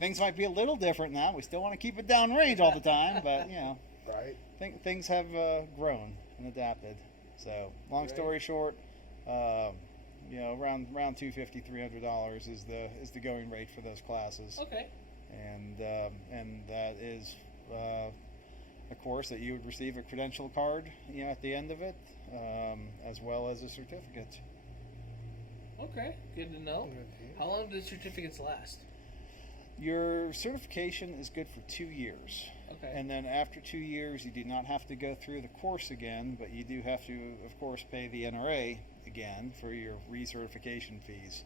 Things might be a little different now. We still want to keep it downrange all the time, but right. Things have grown and adapted. So, long story short, around $250, $300 is the going rate for those classes. Okay. And that is a course that you would receive a credential card, at the end of it, as well as a certificate. Okay, good to know. How long do certificates last? Your certification is good for 2 years. Okay. And then after 2 years, you do not have to go through the course again, but you do have to, of course, pay the NRA again for your recertification fees.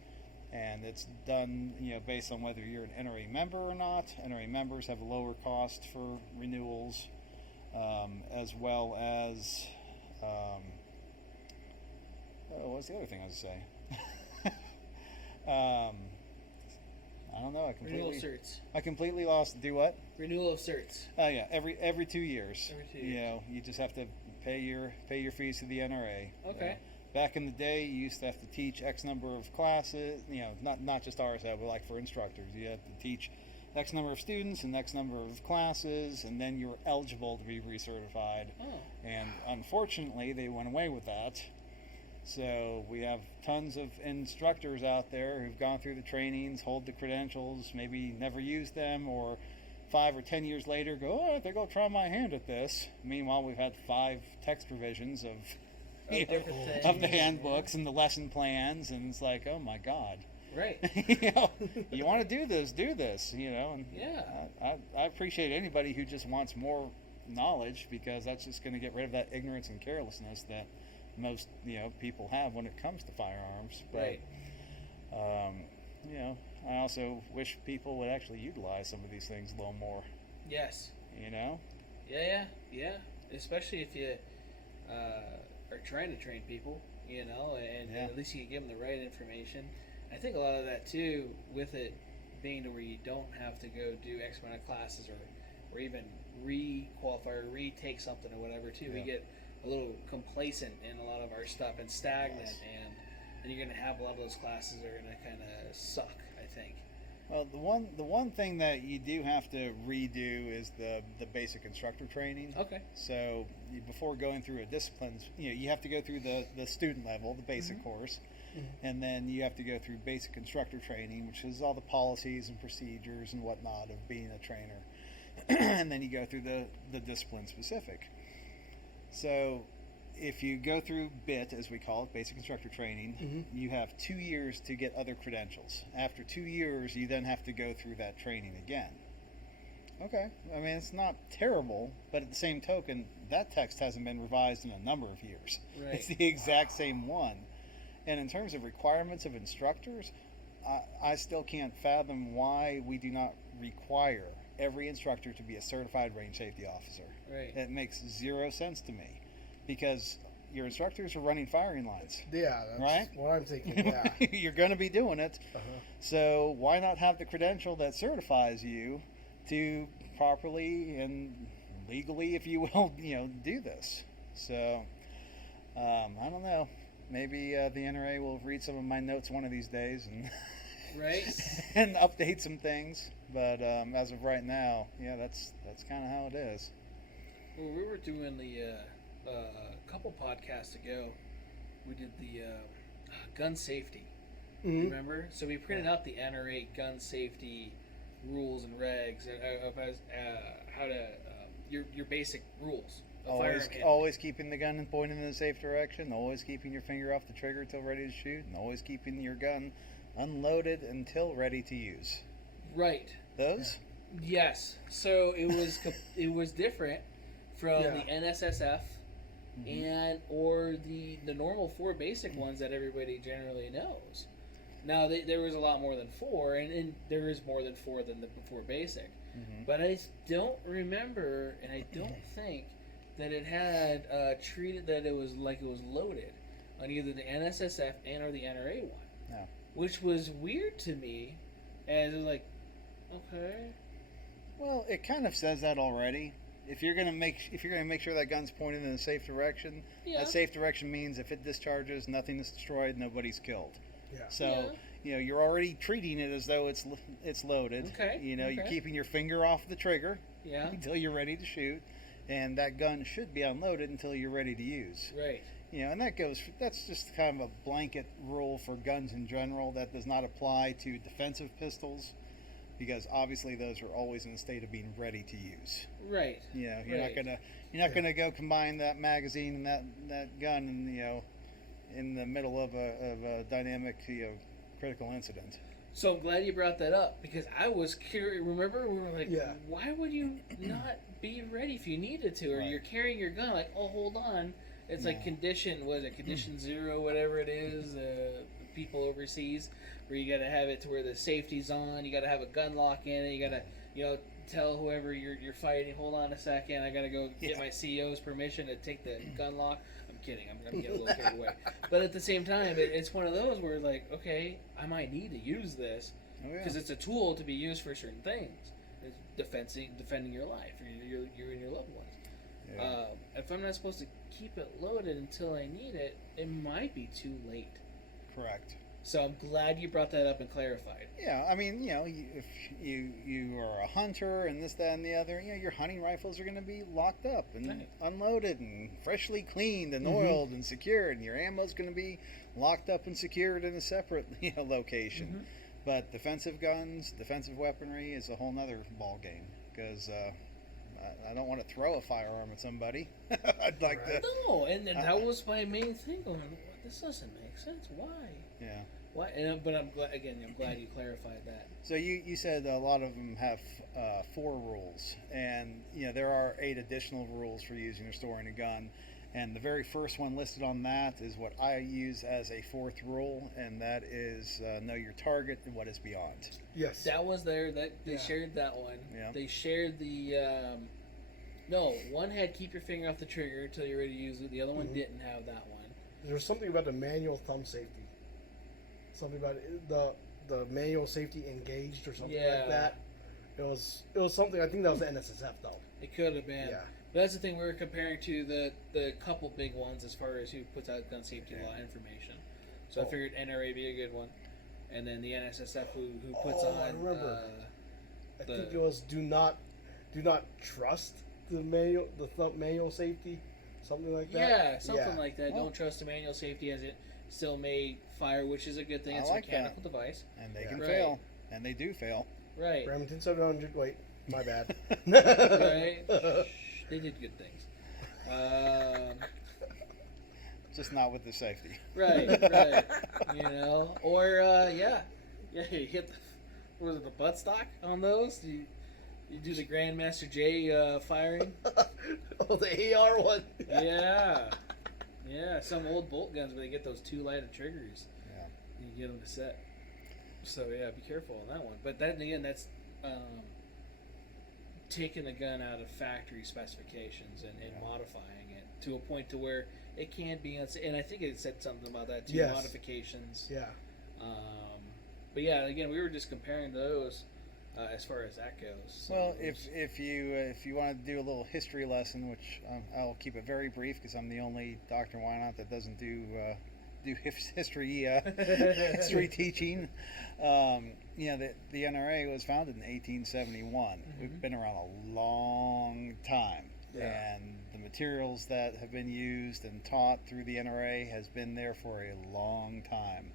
And it's done, based on whether you're an NRA member or not. NRA members have a lower cost for renewals, as well as, what was the other thing I was going to say? I don't know. Renewal of certs. I completely lost. Do what? Renewal of certs. Oh yeah, every 2 years. Every 2 years. You just have to pay your fees to the NRA. Okay. Back in the day, you used to have to teach X number of classes. Not just RSO, but like for instructors, you have to teach X number of students and X number of classes, and then you're eligible to be recertified. Oh. And unfortunately, they went away with that. So we have tons of instructors out there who've gone through the trainings, hold the credentials, maybe never used them, or 5 or 10 years later go, oh, I think I'll try my hand at this. Meanwhile, we've had 5 text revisions of the handbooks and the lesson plans, and it's like, oh my God. Right. You want to do this, And yeah. I appreciate anybody who just wants more knowledge, because that's just going to get rid of that ignorance and carelessness that most people have when it comes to firearms. Right. But I also wish people would actually utilize some of these things a little more. Yes. Yeah. Especially if you are trying to train people, and at least you can give them the right information. I think a lot of that too, with it being to where you don't have to go do X amount of classes or even re-qualify or retake something or whatever too. We get a little complacent in a lot of our stuff and stagnant, and you're going to have a lot of those classes that are going to kind of suck, I think. Well, the one thing that you do have to redo is the basic instructor training. Okay. So before going through a disciplines, you have to go through the student level, the basic course, and then you have to go through basic instructor training, which is all the policies and procedures and whatnot of being a trainer, and then you go through the discipline specific. So if you go through BIT, as we call it, basic instructor training, you have 2 years to get other credentials. After 2 years, you then have to go through that training again. Okay. I mean, it's not terrible, but at the same token, that text hasn't been revised in a number of years. Right. It's the exact same one. And in terms of requirements of instructors, I still can't fathom why we do not require every instructor to be a certified range safety officer. Right. It makes zero sense to me, because your instructors are running firing lines. Yeah, that's Right? what I'm thinking. Yeah. You're going to be doing it. Uh-huh. So why not have the credential that certifies you to properly and legally, if you will, do this? So I don't know. Maybe the NRA will read some of my notes one of these days and Right. and update some things. But as of right now, yeah, that's kind of how it is. Well, we were doing the a couple podcasts ago. We did the gun safety. Mhm. Remember? So we printed out the NRA gun safety rules and regs of how to your basic rules. of firearm handling. Always keeping the gun pointed in the safe direction. Always keeping your finger off the trigger until ready to shoot, and always keeping your gun unloaded until ready to use. Right. Those? Yes. So it was different from Yeah. the NSSF and or the normal 4 basic ones that everybody generally knows. Now there was a lot more than 4, and there is more than 4 than the 4 basic. But I don't remember, and I don't think that it had treated that it was like it was loaded on either the NSSF and or the NRA one. No. Which was weird to me, as it was like, okay. Well, it kind of says that already. If you're gonna make sure that gun's pointed in a safe direction, Yeah. that safe direction means if it discharges, nothing is destroyed, nobody's killed. Yeah. So you're already treating it as though it's loaded. Okay, You're okay. keeping your finger off the trigger Yeah. until you're ready to shoot, and that gun should be unloaded until you're ready to use. Right. And that's just kind of a blanket rule for guns in general that does not apply to defensive pistols, because obviously those are always in a state of being ready to use. Right. You're Right. not gonna go combine that magazine and that gun and in the middle of a dynamic critical incident. So I'm glad you brought that up, because I was curious. Remember, we were like, Yeah. why would you not be ready if you needed to, or Right. you're carrying your gun? Like, oh, hold on, it's like No. condition 0, whatever it is. People overseas, where you got to have it to where the safety's on. You got to have a gun lock in it. You got to tell whoever you're fighting, hold on a second, I got to go get my CO's permission to take the gun lock. I'm kidding. I'm getting a little carried away. But at the same time, it's one of those where, like, okay, I might need to use this because it's a tool to be used for certain things. It's defending your life, or you and your loved ones. Yeah. If I'm not supposed to keep it loaded until I need it, it might be too late. Correct. So I'm glad you brought that up and clarified. Yeah, I mean, if you are a hunter and this, that, and the other, your hunting rifles are going to be locked up and Right. unloaded and freshly cleaned and oiled and secured, and your ammo's going to be locked up and secured in a separate location. But defensive guns, defensive weaponry is a whole nother ball game, because I don't want to throw a firearm at somebody. I'd like to. No, and that was my main thing. Going, this doesn't make sense. Why? Yeah. Why? But I'm glad you clarified that. So you said a lot of them have 4 rules, and there are 8 additional rules for using or storing a gun, and the very first one listed on that is what I use as a 4th rule, and that is know your target and what is beyond. Yes. That was there. That they Yeah. shared that one. Yeah. They shared the. No, one had keep your finger off the trigger until you're ready to use it. The other one didn't have that one. There's something about the manual thumb safety. Something about the manual safety engaged or something Yeah. like that. It was something. I think that was the NSSF though. It could have been. Yeah. But that's the thing, we were comparing to the couple big ones as far as who puts out gun safety law information. So I figured NRA be a good one, and then the NSSF who puts on. I remember. I the- think it was do not trust the manual safety, something like that. Yeah, something like that. Well- Don't trust the manual safety, as it still may fire, which is a good thing. I It's like a mechanical device. And they Yeah. can Right. fail, and they do fail. Right. Remington 700. Wait, my bad. Right. They did good things. Just not with the safety. Right. Or you hit the, what was it, the buttstock on those? You do the Grandmaster J firing. Oh, the AR one. Yeah. Yeah, some old bolt guns where they get those 2 lighted triggers. Yeah. You get them to set. So yeah, be careful on that one. But then again, that's taking the gun out of factory specifications and modifying it to a point to where it can be unsafe. And I think it said something about that too. Yes. Modifications. Yeah. But yeah, again, we were just comparing those as far as that goes. So Well, if you want to do a little history lesson, which I'll keep it very brief because I'm the only Dr. Wynot that doesn't do history history teaching. The NRA was founded in 1871. We've been around a long time, and the materials that have been used and taught through the NRA has been there for a long time.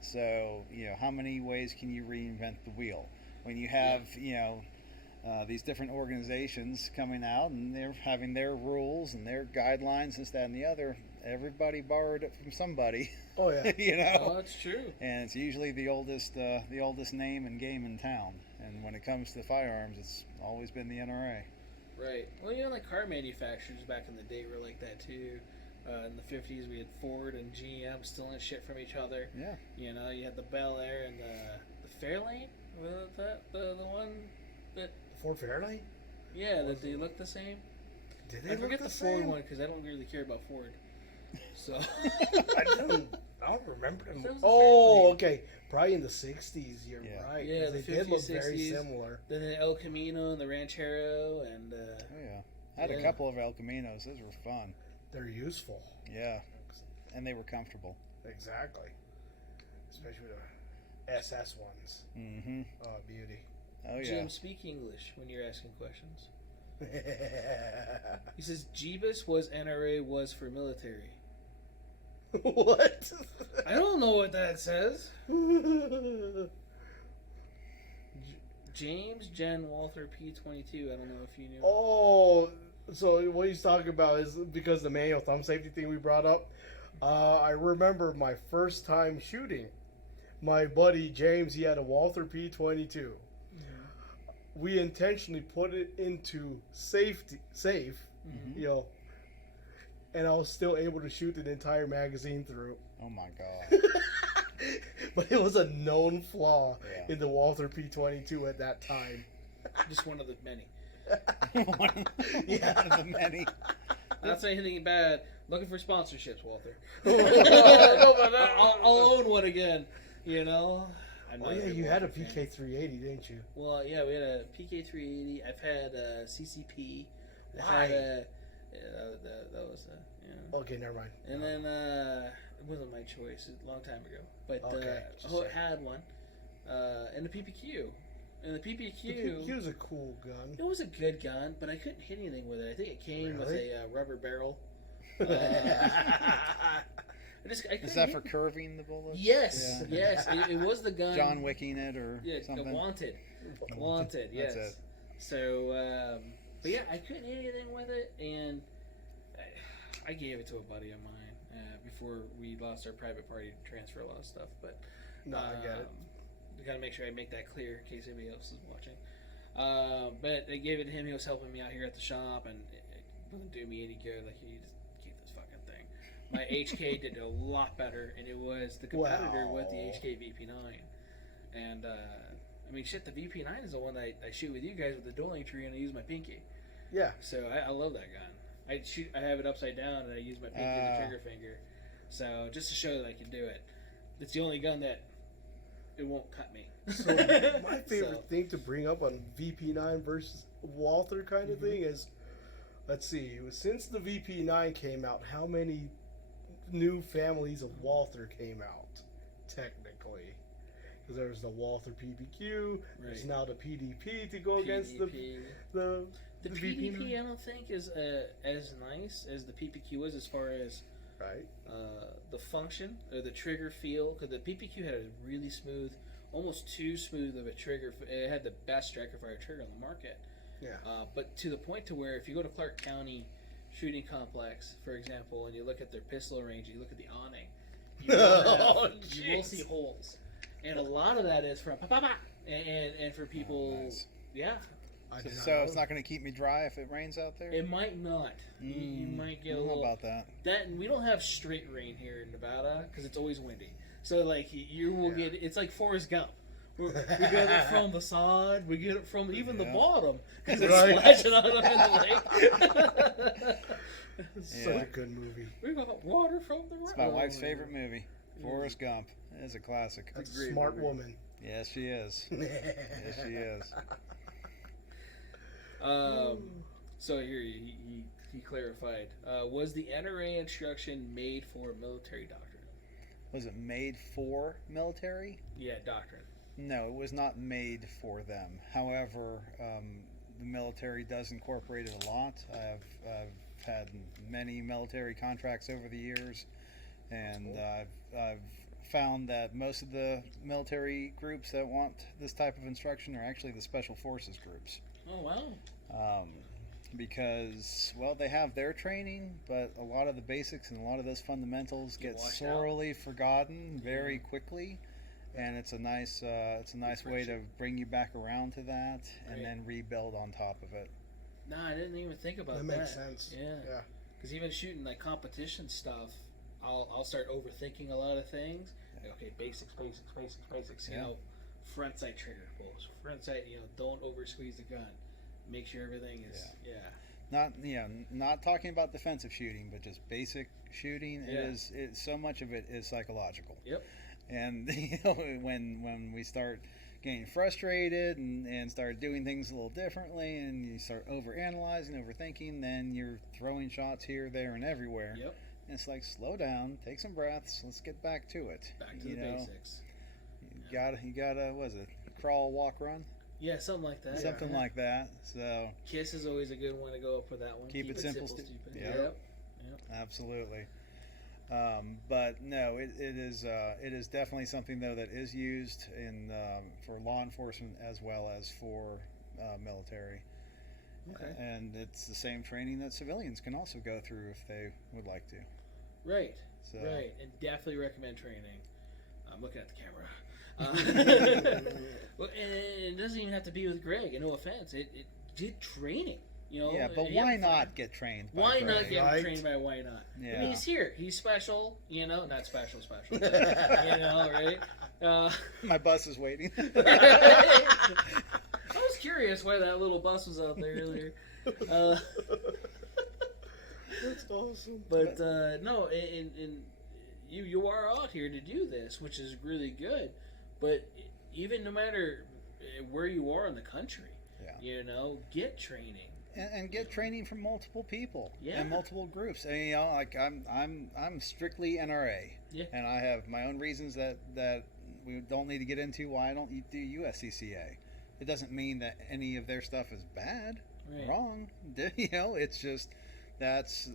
So how many ways can you reinvent the wheel when you have these different organizations coming out and they're having their rules and their guidelines, this, that, and the other? Everybody borrowed it from somebody. Oh yeah. Oh, that's true. And it's usually the oldest name and game in town. And when it comes to firearms, it's always been the NRA. Right. Well, like car manufacturers back in the day were like that too. In the 50s, we had Ford and GM stealing shit from each other. Yeah. You had the Bel Air and the Fairlane. Was that the one that? Ford Fairlane? Yeah, that they look the same. Did they I forget look the the Ford same? one because I don't really care about Ford. So. I don't remember them. That was the Oh, Fairlane. okay. Probably in the 60s, you're right. Yeah, 'cause the they did 50s, look very 60s. similar. Then the El Camino and the Ranchero and. Oh yeah. I had a Yeah. couple of El Caminos. Those were fun. They're useful. Yeah. And they were comfortable. Exactly. Especially the SS ones. Mm-hmm. Oh, beauty. Oh yeah. Jim, speak English when you're asking questions. He says Jeebus was NRA was for military. What? I don't know what that says. James Jen Walther P22. I don't know if you knew. Oh, so what he's talking about is because the manual thumb safety thing we brought up. I remember my first time shooting. My buddy James, he had a Walther P22. We intentionally put it into safe, and I was still able to shoot the entire magazine through. Oh my god. But it was a known flaw Yeah. in the Walther P22 at that time. Just one of the many. One of the many. Not saying anything bad. Looking for sponsorships, Walther. No, but I'll own one again. I'm Oh not yeah, big you had a Walther fan. PK380, didn't you? Well, yeah, we had a PK380. I've had a CCP. I've Why? had that was Okay, never mind. And then it wasn't my choice. A long time ago, but Okay, just I saying. had one, and the PPQ. And the PPQ. The PQ was a cool gun. It was a good gun, but I couldn't hit anything with it. I think it came with Really? a rubber barrel. I Is couldn't that hit- for curving the bullets? Yes, Yeah. yes. It was the gun. John Wicking it or Yeah, something? wanted. Wanted, yes. That's it. So, but yeah, I couldn't hit anything with it, and I gave it to a buddy of mine before we lost our private party to transfer a lot of stuff. But No, I get it. We gotta make sure I make that clear in case anybody else is watching. But I gave it to him. He was helping me out here at the shop, and it wouldn't do me any good. Like, you just keep this fucking thing. My HK did a lot better, and it was the competitor with the Wow. HK VP9. And I mean, shit, the VP9 is the one that I shoot with you guys with the dueling tree, and I use my pinky. Yeah. So I love that gun. I have it upside down, and I use my pinky and the trigger finger. So just to show that I can do it. It's the only gun that it won't cut me. So my favorite thing to bring up on VP9 versus Walther kind of thing is, let's see, since the VP9 came out, how many new families of Walther came out, technically? Because there's the Walther PPQ, there's Right. now the PDP to go against the The VP9. PDP I don't think is as nice as the PPQ is as far as Right. the function or the trigger feel, because the PPQ had a really smooth, almost too smooth of a trigger. It had the best striker fire trigger on the market. Yeah. But to the point to where if you go to Clark County Shooting Complex, for example, and you look at their pistol range, you look at the awning, you will see holes, and a lot of that is from and for people. Oh, nice. Yeah. So it's not going to keep me dry if it rains out there? It might not. You might get a little... about that. And we don't have straight rain here in Nevada because it's always windy. So, like, you will get... It's like Forrest Gump. We get it from the side. We get it from even the bottom because it's splashing on them in the lake. Such a good movie. We got water from the road. It's my wife's favorite movie, Forrest Gump. It is a classic. That's a smart woman. Yes, she is. Yes, she is. So here he clarified. Was the NRA instruction made for military doctrine? Was it made for military? Yeah, doctrine. No, it was not made for them. However, the military does incorporate it a lot. I've had many military contracts over the years, and I've found that most of the military groups that want this type of instruction are actually the special forces groups. Oh, wow. Because, well, they have their training, but a lot of the basics and a lot of those fundamentals get sorely forgotten very quickly. And it's a nice way to bring you back around to that and then rebuild on top of it. No, I didn't even think about that. That makes sense. Yeah. Because even shooting like competition stuff, I'll start overthinking a lot of things. Like, okay, basics. You know, front sight trigger pulls, front sight. You know, don't over squeeze the gun. Make sure everything is Not talking about defensive shooting, but just basic shooting. Yeah. So much of it is psychological. Yep. And you know, when we start getting frustrated and start doing things a little differently, and you start overanalyzing, overthinking, then you're throwing shots here, there, and everywhere. Yep. And it's like, slow down, take some breaths, let's get back to it. Back to the basics. You gotta, what is it? Crawl, walk, run. Yeah, something like that. Something like that. So KISS is always a good one to go up for that one. Keep it simple, stupid. Yep. Absolutely. But no, it is definitely something though that is used in for law enforcement as well as for military. Okay. And it's the same training that civilians can also go through if they would like to. Right. So. Right, and definitely recommend training. I'm looking at the camera. Well, and it doesn't even have to be with Greg. No offense, it did training. You know, yeah, but why not get trained by Why Greg? not get trained by Why Not? Yeah. I mean, he's here. He's special, you know. Not special. You know, right? My bus is waiting. I was curious why that little bus was out there earlier. That's awesome. But no, and you are out here to do this, which is really good. But even no matter where you are in the country, you know, get training. And get training from multiple people and multiple groups. And, you know, like I'm strictly NRA, and I have my own reasons that we don't need to get into why I don't do USCCA. It doesn't mean that any of their stuff is bad, wrong. You know, it's just that's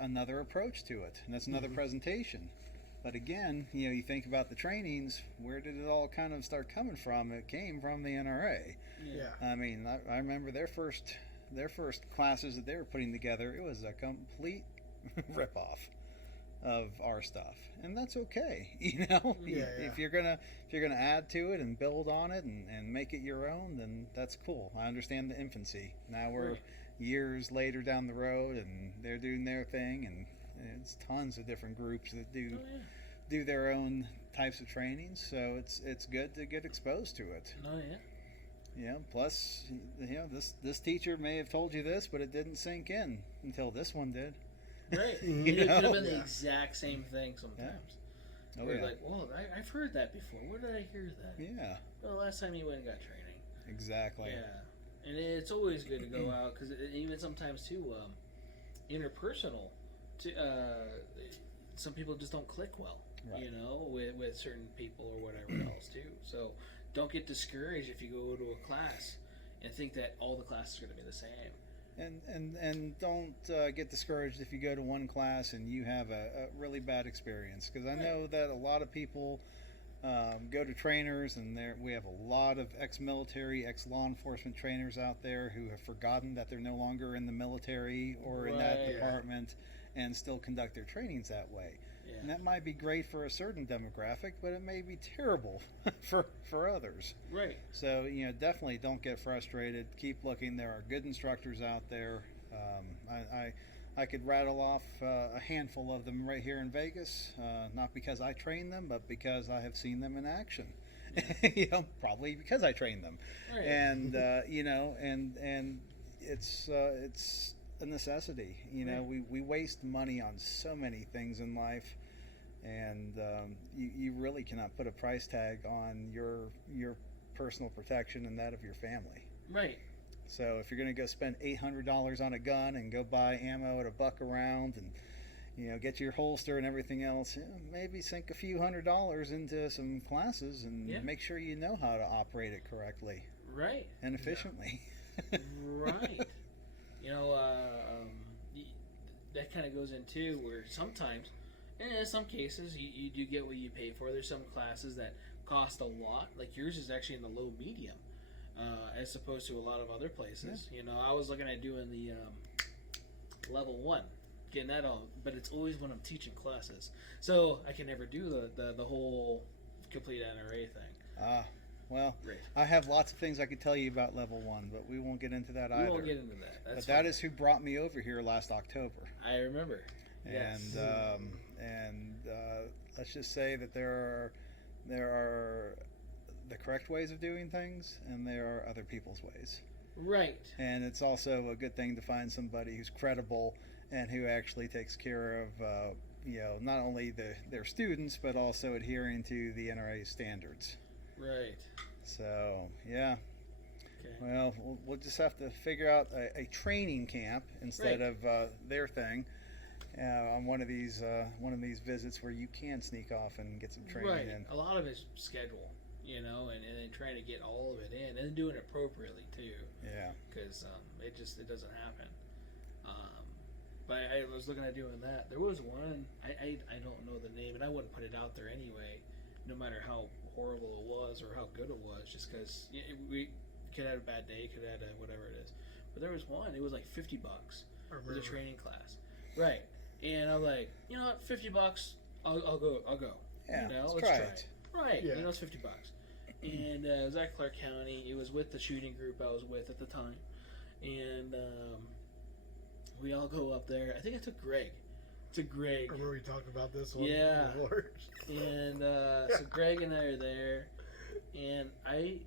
another approach to it, and that's another presentation. But again, you know, you think about the trainings. Where did it all kind of start coming from? It came from the NRA. Yeah. I mean, I remember their first classes that they were putting together. It was a complete ripoff of our stuff, and that's okay. You know, if you're gonna add to it and build on it and make it your own, then that's cool. I understand the infancy. Now we're years later down the road, and they're doing their thing, and it's tons of different groups that do their own types of trainings. So it's good to get exposed to it. Oh yeah. Yeah. Plus, you know, this teacher may have told you this, but it didn't sink in until this one did. Right. It could have been the exact same thing sometimes. Yeah. We're like, well, I've heard that before. Where did I hear that? Yeah. Well, last time you went and got training. Exactly. Yeah. And it's always good to go out because even sometimes too, interpersonal. Some people just don't click well, you know, with certain people or whatever else too. So don't get discouraged if you go to a class and think that all the classes are going to be the same. And don't get discouraged if you go to one class and you have a really bad experience, because I know that a lot of people go to trainers, and we have a lot of ex-military, ex-law enforcement trainers out there who have forgotten that they're no longer in the military or in that department and still conduct their trainings that way. Yeah. And that might be great for a certain demographic, but it may be terrible for others. Right. So, definitely don't get frustrated. Keep looking. There are good instructors out there. I could rattle off a handful of them right here in Vegas, not because I train them, but because I have seen them in action. Probably because I trained them. Right. And and it's a necessity. Right. We waste money on so many things in life, and you really cannot put a price tag on your personal protection and that of your family. Right. So if you're going to go spend $800 on a gun and go buy ammo at $1 a round and get your holster and everything else, maybe sink a few $100s into some classes and make sure you know how to operate it correctly. Right. And efficiently. Right. That kind of goes into where sometimes, and in some cases, you do get what you pay for. There's some classes that cost a lot. Like yours is actually in the low medium, as opposed to a lot of other places. Yeah. I was looking at doing the level 1, getting that all, but it's always when I'm teaching classes, so I can never do the whole complete NRA thing. Well, Right. I have lots of things I could tell you about level 1, but we won't get into that either. We won't get into that. That's But that is who brought me over here last October. I remember. And Yes. Let's just say that there are the correct ways of doing things, and there are other people's ways. Right. And it's also a good thing to find somebody who's credible and who actually takes care of not only their students, but also adhering to the NRA standards. Right. So yeah. Okay. Well, we'll just have to figure out a training camp instead Right. of their thing on one of these visits where you can sneak off and get some training Right. in. A lot of it's schedule, and then trying to get all of it in, and then doing it appropriately too, Yeah. because it doesn't happen. But I was looking at doing that. There was one I don't know the name, and I wouldn't put it out there anyway, no matter how horrible it was or how good it was, just because we could have a bad day, could have whatever it is. But there was one. It was like $50 for the training class, right? And I'm like, you know what, $50, I'll go. Yeah. Let's try try it. Right. Yeah. It's $50. And it was at Clark County. It was with the shooting group I was with at the time. And we all go up there. I think I took Greg. I remember we talked about this one. Yeah. Before. And so Greg and I are there. And I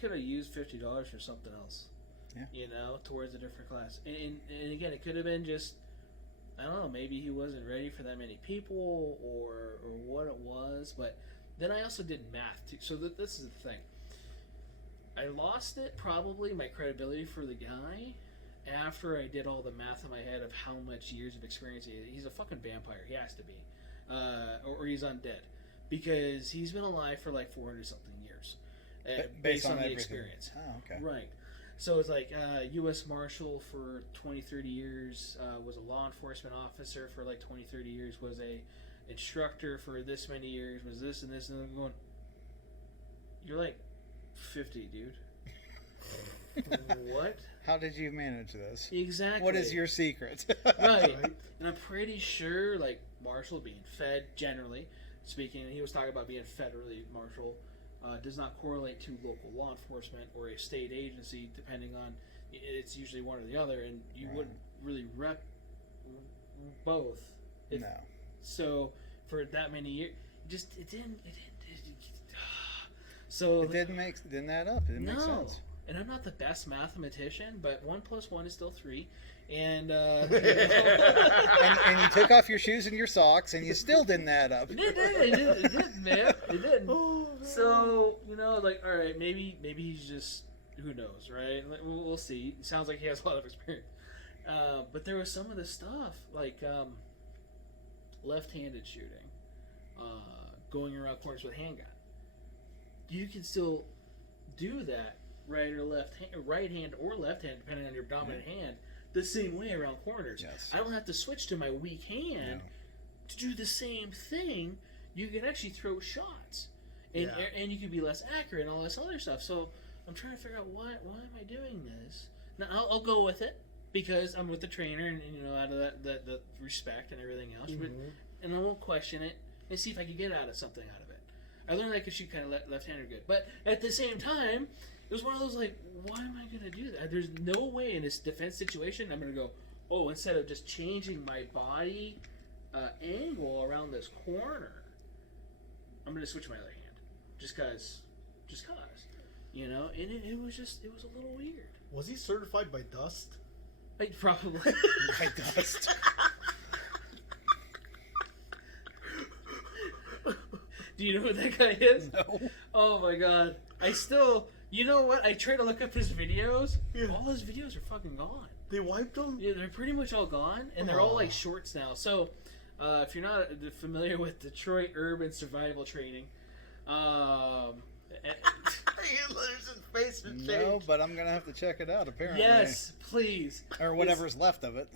could have used $50 for something else. Yeah. Towards a different class. And again, it could have been just, I don't know, maybe he wasn't ready for that many people or what it was. But then I also did math too. So this is the thing. I lost it, probably, my credibility for the guy, after I did all the math in my head of how much years of experience he is. He's a fucking vampire. He has to be. Or he's undead. Because he's been alive for like 400-something years. Based on the everything. experience. Oh, okay. Right. So it's like U.S. Marshal for 20, 30 years, was a law enforcement officer for like 20, 30 years, was a instructor for this many years, was this and this, and I'm going, you're like 50, dude. What? How did you manage this? Exactly. What is your secret? Right. And I'm pretty sure, like, Marshal being fed, generally speaking, and he was talking about being federally Marshal, does not correlate to local law enforcement or a state agency, depending on, it's usually one or the other, and you Right. wouldn't really rep both. No. So, for that many years, it didn't so It didn't add up. It didn't make sense. And I'm not the best mathematician, but 1 + 1 is still 3. And, and you took off your shoes and your socks, and you still didn't add up. It did, man. It did. So, like, all right, maybe he's just, who knows, right? We'll see. It sounds like he has a lot of experience. But there was some of the stuff, like left-handed shooting, going around corners with a handgun. You can still do that right hand or left hand, depending on your dominant hand, the same way around corners. Yes. I don't have to switch to my weak hand to do the same thing. You can actually throw shots, and you can be less accurate and all this other stuff. So I'm trying to figure out why am I doing this? Now I'll go with it. because I'm with the trainer, and out of that respect and everything else, but, and I won't question it and see if I can get something out of it. I learned I could shoot kind of left-handed good, but at the same time, it was one of those like, why am I going to do that? There's no way in this defense situation I'm going to go, oh, instead of just changing my body angle around this corner, I'm going to switch my other hand, just cause, and it was a little weird. Was he certified by Dust? Probably. By Dust. Do you know who that guy is? No. Oh my god. I still, you know what? I tried to look up his videos. Yeah. All his videos are fucking gone. They wiped them? Yeah, they're pretty much all gone, and they're all like shorts now. So, if you're not familiar with Detroit urban survival training, no, but I'm gonna have to check it out. Apparently, yes, please, or whatever's left of it.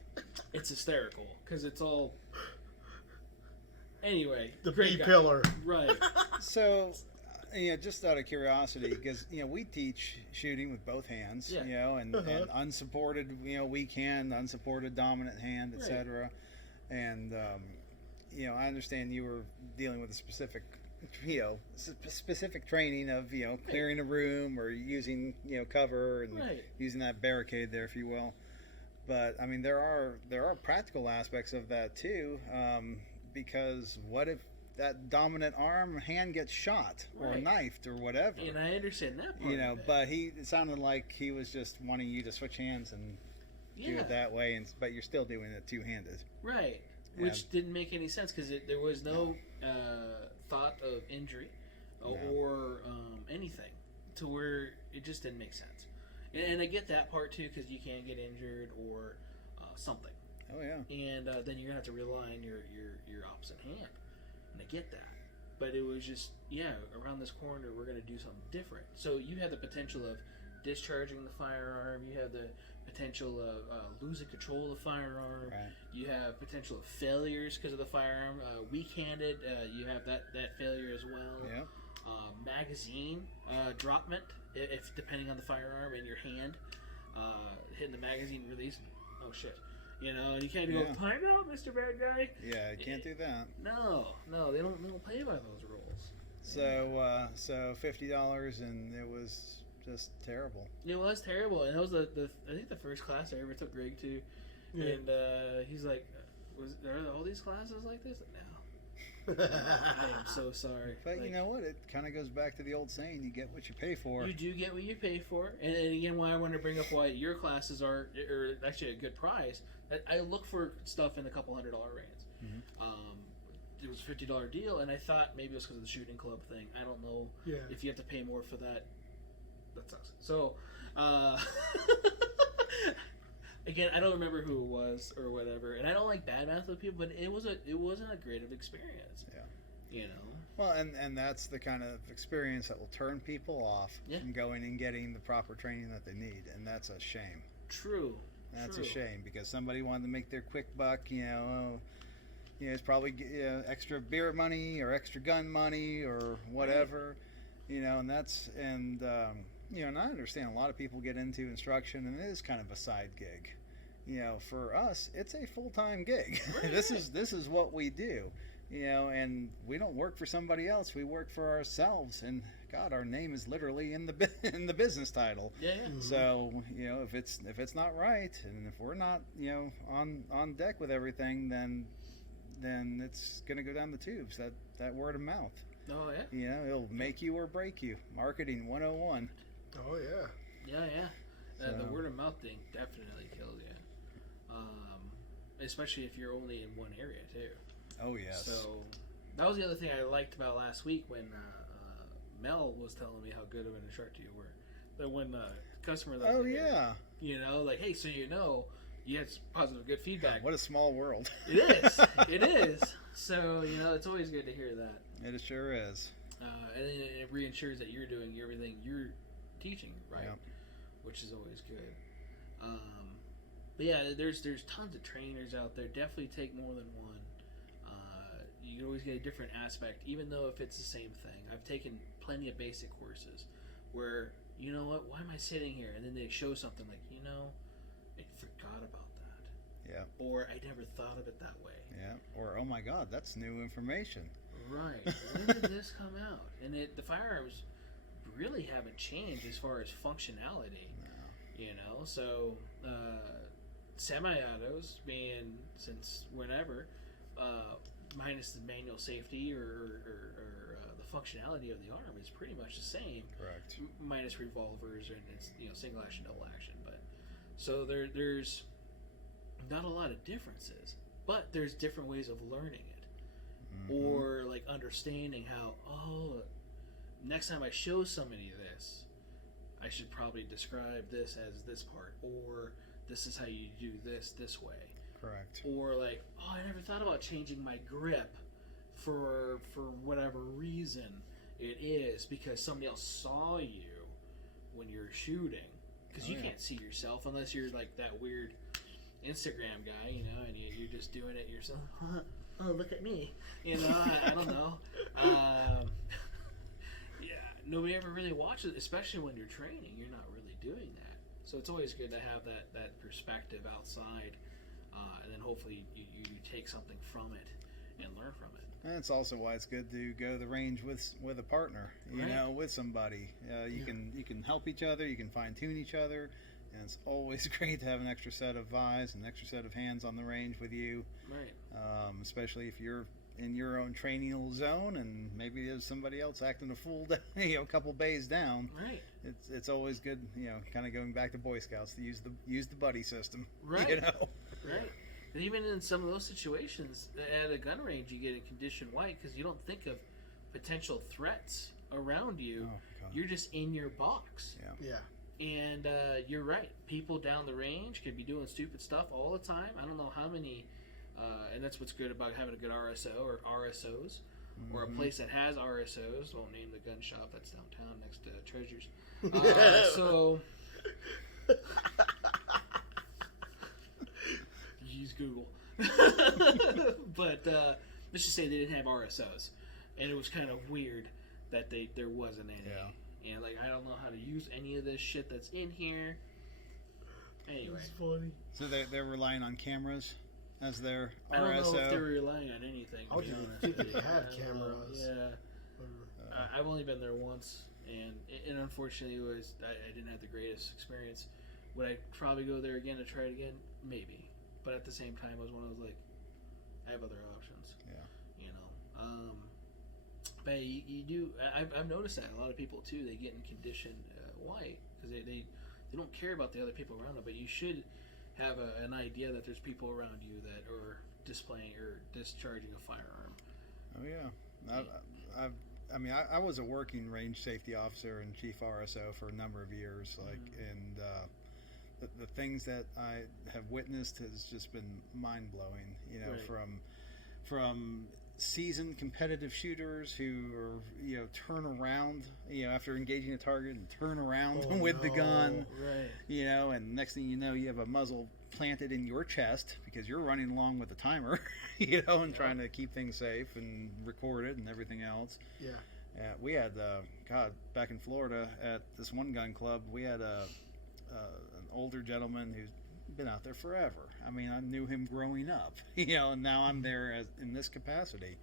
It's hysterical because it's all. Anyway, the B pillar, right? So, just out of curiosity, because we teach shooting with both hands, and unsupported, weak hand, unsupported dominant hand, etc. And I understand you were dealing with a specific training of clearing a room or using cover and using that barricade there, if you will. But I mean, there are practical aspects of that too. Because what if that dominant hand gets shot or knifed or whatever? And I understand that part. But it sounded like he was just wanting you to switch hands and do it that way, but you're still doing it two-handed. Right. Which didn't make any sense because there was no thought of injury or anything to where it just didn't make sense. And I get that part too because you can get injured or something. Oh yeah. And then you're gonna have to rely on your opposite hand, and I get that. But it was just around this corner we're gonna do something different. So you have the potential of discharging the firearm. You have the potential of losing control of the firearm. Right. You have potential of failures because of the firearm. Weak-handed, you have that failure as well. Yeah. Magazine dropment, if depending on the firearm in your hand, hitting the magazine release. Oh shit. And you can't go, time out, Mr. Bad Guy. Yeah, you can't do that. No, they don't play by those rules. So $50, and it was just terrible. It was terrible, and that was I think the first class I ever took Greg to, and he's like, are all these classes like this? No. I am so sorry. But you know what? It kind of goes back to the old saying: you get what you pay for. You do get what you pay for, and again, why I wanted to bring up why your classes are actually a good price. I look for stuff in the couple $100 range. It was a $50 deal, and I thought maybe it was because of the shooting club thing. I don't know if you have to pay more for that. That sucks. So, again, I don't remember who it was or whatever, and I don't like bad math with people, but it wasn't a great of experience. Yeah. Well, and that's the kind of experience that will turn people off from going and getting the proper training that they need, and that's a shame. True. That's a shame because somebody wanted to make their quick buck. It's probably extra beer money or extra gun money or whatever. And and I understand a lot of people get into instruction and it is kind of a side gig. For us, it's a full-time gig. This is what we do. And we don't work for somebody else. We work for ourselves. And God, our name is literally in the business title. Yeah. Mm-hmm. So if it's not right, and if we're not on deck with everything, then it's gonna go down the tubes. That word of mouth. Oh yeah. It'll make you or break you. Marketing 101. Oh yeah. Yeah. The word of mouth thing definitely kills you. Especially if you're only in one area too. Oh yes. So that was the other thing I liked about last week when Mel was telling me how good of an instructor you were. That when the customer, like, hey, so you had positive, good feedback. What a small world. It is. So it's always good to hear that. It sure is. And it reassures that you're doing everything you're teaching right, which is always good. But yeah, there's tons of trainers out there. Definitely take more than one. You can always get a different aspect, even though if it's the same thing. I've taken plenty of basic courses where, why am I sitting here? And then they show something like, I forgot about that. Yeah. Or I never thought of it that way. Yeah. Or, oh my God, that's new information. Right. When did this come out? And the firearms really haven't changed as far as functionality. No. You know, so semi-autos being since whenever, minus the manual safety or the functionality of the arm is pretty much the same. Correct. Minus revolvers and it's single action, double action. But so there's not a lot of differences, but there's different ways of learning it, or like understanding how next time I show somebody this, I should probably describe this as this part, or this is how you do this way. Correct. Or like, I never thought about changing my grip for whatever reason it is, because somebody else saw you when you're shooting, because you can't see yourself unless you're like that weird Instagram guy, and you're just doing it yourself. Oh, look at me, I don't know. Nobody ever really watches, especially when you're training. You're not really doing that, so it's always good to have that perspective outside, and then hopefully you take something from it and learn from it. And it's also why it's good to go to the range with a partner, with somebody. You can help each other, you can fine tune each other, and it's always great to have an extra set of eyes, an extra set of hands on the range with you. Right. Especially if you're in your own training little zone, and maybe there's somebody else acting a fool, a couple bays down. Right. It's always good, kind of going back to Boy Scouts, to use the buddy system. Right. Right. And even in some of those situations, at a gun range, you get a condition white because you don't think of potential threats around you. Oh, God. You're just in your box. Yeah. And you're right. People down the range could be doing stupid stuff all the time. I don't know how many, and that's what's good about having a good RSO or RSOs, or a place that has RSOs. Won't name the gun shop that's downtown next to Treasures. So use Google. But let's just say they didn't have RSOs, and it was kind of weird that there wasn't any. Yeah. And like, I don't know how to use any of this shit that's in here. Anyway, That's funny. So they're relying on cameras as their RSO. I don't know if they're relying on anything. I didn't think they had cameras. Yeah. I've only been there once, and unfortunately, I didn't have the greatest experience. Would I probably go there again to try it again? Maybe. But at the same time, it was one of those, like, I have other options. Yeah. But you do. I've noticed that a lot of people too. They get in condition white because they don't care about the other people around them. But you should have an idea that there's people around you that are displaying or discharging a firearm. Oh yeah. I was a working range safety officer and chief RSO for a number of years. And the things that I have witnessed has just been mind blowing. Right. From seasoned competitive shooters who are turn around after engaging a target and turn around with the gun, right? And next thing you know, you have a muzzle planted in your chest because you're running along with the timer, and trying to keep things safe and recorded and everything else. We had back in Florida at this one gun club, we had an older gentleman who's been out there forever. I mean, I knew him growing up, and now I'm there in this capacity.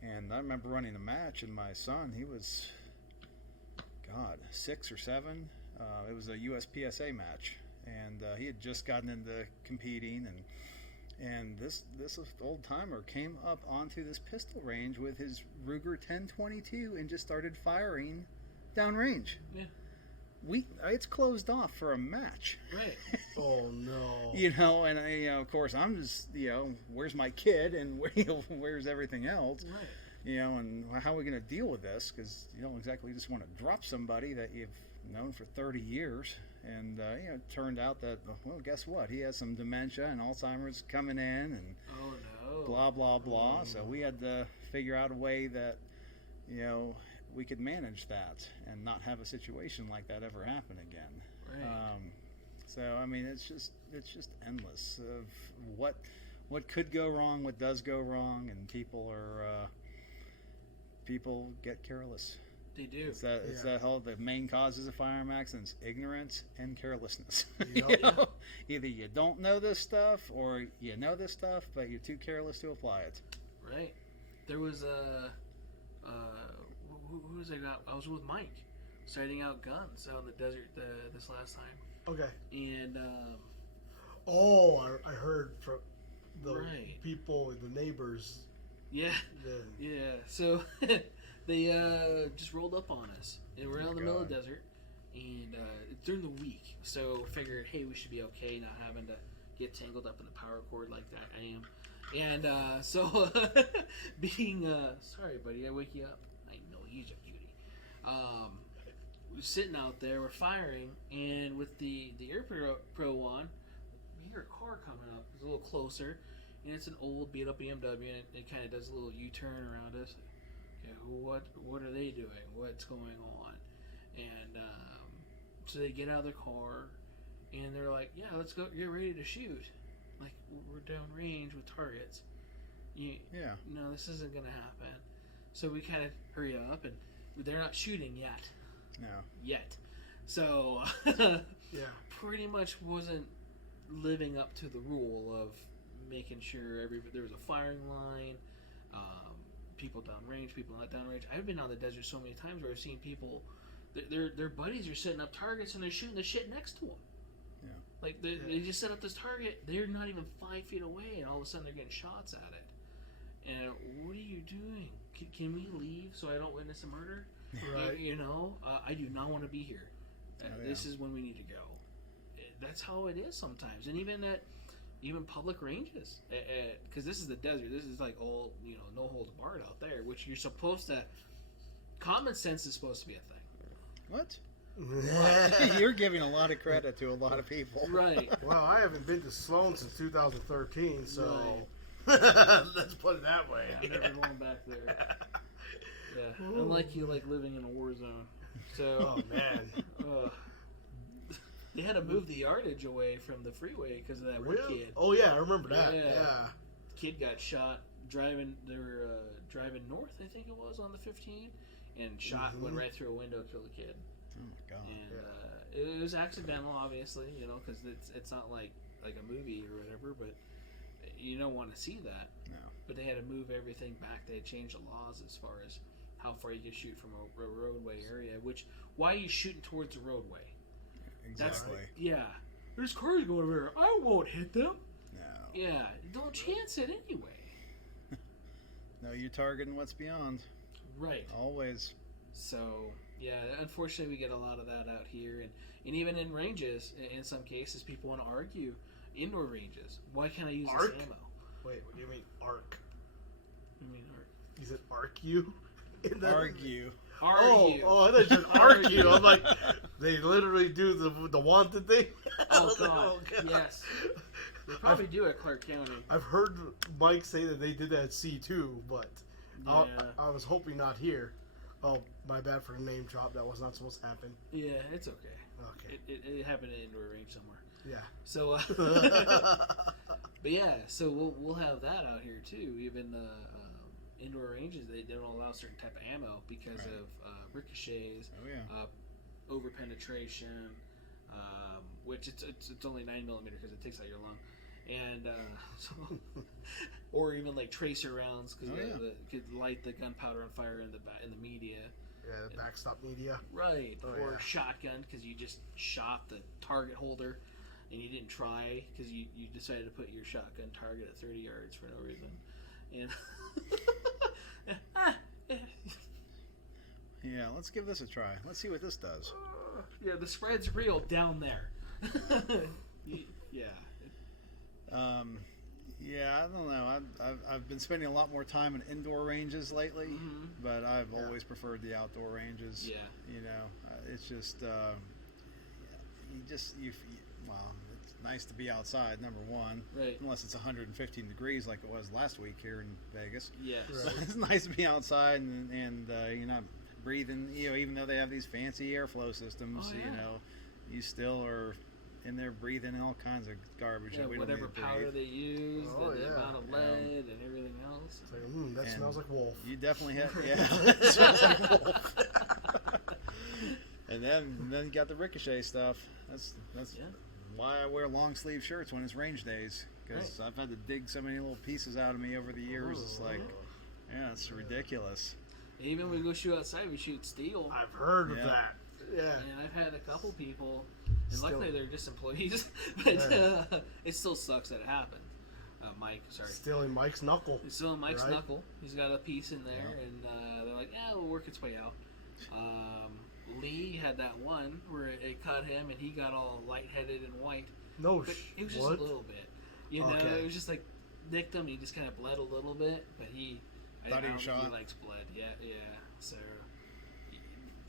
And I remember running a match, and my son, he was, 6 or 7. It was a USPSA match, and he had just gotten into competing, and this old timer came up onto this pistol range with his Ruger 1022 and just started firing downrange. Yeah. It's closed off for a match. Right. Oh no. And of course I'm just, where's my kid and where's everything else? Right. And how are we going to deal with this? Because you don't exactly just want to drop somebody that you've known for 30 years. And it turned out that, well, guess what? He has some dementia and Alzheimer's coming in, and blah blah blah. So we had to figure out a way that we could manage that and not have a situation like that ever happen again. Right. So I mean, it's just endless of what could go wrong, what does go wrong, and people get careless. They do. It's that whole, the main causes of firearm accidents: ignorance and carelessness. Yep. You know? Either you don't know this stuff, or you know this stuff, but you're too careless to apply it. Right. There was who was I got? I was with Mike, sighting out guns out in the desert this last time. Okay. And I heard from the Right. people, the neighbors. yeah, yeah. So they just rolled up on us, and we're out in the middle of the desert, and it's during the week. So figured, hey, we should be okay, not having to get tangled up in the power cord like that. I am. And so, being sorry, buddy, I wake you up. I know he's a beauty. We're sitting out there, we're firing, and with the Air Pro on, we hear a car coming up. It's a little closer, and it's an old beat up BMW, and it kind of does a little U-turn around us. Okay, what are they doing? What's going on? And so they get out of their car, and they're like, "Yeah, let's go. Get ready to shoot." Like, we're down range with targets. No, this isn't gonna happen. So we kind of hurry up, and they're not shooting yet. No. Yet. So pretty much wasn't living up to the rule of making sure there was a firing line, people downrange, people not downrange. I've been on the desert so many times where I've seen people, their buddies are setting up targets and they're shooting the shit next to them. Yeah. Like they just set up this target, they're not even 5 feet away, and all of a sudden they're getting shots at it. And what are you doing? Can we leave so I don't witness a murder? Right. I do not want to be here. Yeah. This is when we need to go. That's how it is sometimes, and even public ranges, because this is the desert. This is like all no holds barred out there, which you're supposed to. Common sense is supposed to be a thing. What? You're giving a lot of credit to a lot of people. Right. Well, I haven't been to Sloan since 2013, so let's put it that way. I'm never going back there. Yeah, unlike you, like living in a war zone. So, oh man, they had to move the yardage away from the freeway because of that one kid. Oh yeah, I remember that. Yeah. Kid got shot driving. They were driving north, I think it was, on the 15, and shot went right through a window, killed a kid. Oh my god. And it was accidental, obviously, because it's not like a movie or whatever, but you don't want to see that. No. But they had to move everything back. They had changed the laws as far as how far you can shoot from a roadway area. Why are you shooting towards the roadway? Exactly. There's cars going over there. I won't hit them. No. Yeah, don't chance it anyway. No, you're targeting what's beyond. Right. Always. So, yeah, unfortunately we get a lot of that out here. And even in ranges, in some cases, people want to argue indoor ranges. Why can't I use this ammo? Wait, what do you mean arc? I mean arc. You said arc you? Argue. Argue. Oh, I thought you said argue. I'm like, they literally do the wanted thing? Oh, God. Yes. They probably do at Clark County. I've heard Mike say that they did that at C2, but Yeah. I was hoping not here. Oh, my bad for the name drop. That was not supposed to happen. Yeah, it's okay. Okay. It happened at indoor range somewhere. Yeah. So, but yeah, so we'll have that out here too. Even indoor ranges, they don't allow certain type of ammo because of ricochets, Oh yeah. over penetration, which it's only 9mm because it takes out your lung, and so, or even like tracer rounds because could light the gunpowder on fire in the media. Yeah, the backstop media. Right, or yeah. shotgun because you just shot the target holder and you didn't try because you decided to put your shotgun target at 30 yards for no reason. And Yeah, let's give this a try. Let's see what this does. yeah, the spread's real down there. Yeah. Yeah, I don't know. I've been spending a lot more time in indoor ranges lately, but I've always preferred the outdoor ranges. Yeah. You know, it's just it's nice to be outside. Number one, Right. unless it's 115 degrees like it was last week here in Vegas. Yes. So it's nice to be outside and you're not breathing. You know, even though they have these fancy airflow systems, you know, you still are in there breathing in all kinds of garbage Yeah, that we whatever don't need to powder breathe. they use, Oh, the yeah. amount of lead and everything else. It's like, that And smells like wolf. You definitely have, yeah. It smells like wolf. And then you got the ricochet stuff. That's why I wear long sleeve shirts when it's range days, because I've had to dig so many little pieces out of me over the years. It's like, yeah, it's ridiculous. Even when we go shoot outside, we shoot steel. I've heard of that. Yeah. And I've had a couple people, and luckily they're just employees, but it still sucks that it happened. Mike, sorry. Stealing Mike's knuckle. He's stealing Mike's knuckle. He's got a piece in there, and they're like, it'll work its way out. Lee had that one where it cut him, and he got all lightheaded and white. But it was just a little bit. You know, it was just like nicked him. He just kind of bled a little bit, but I don't think he likes blood. Yeah. So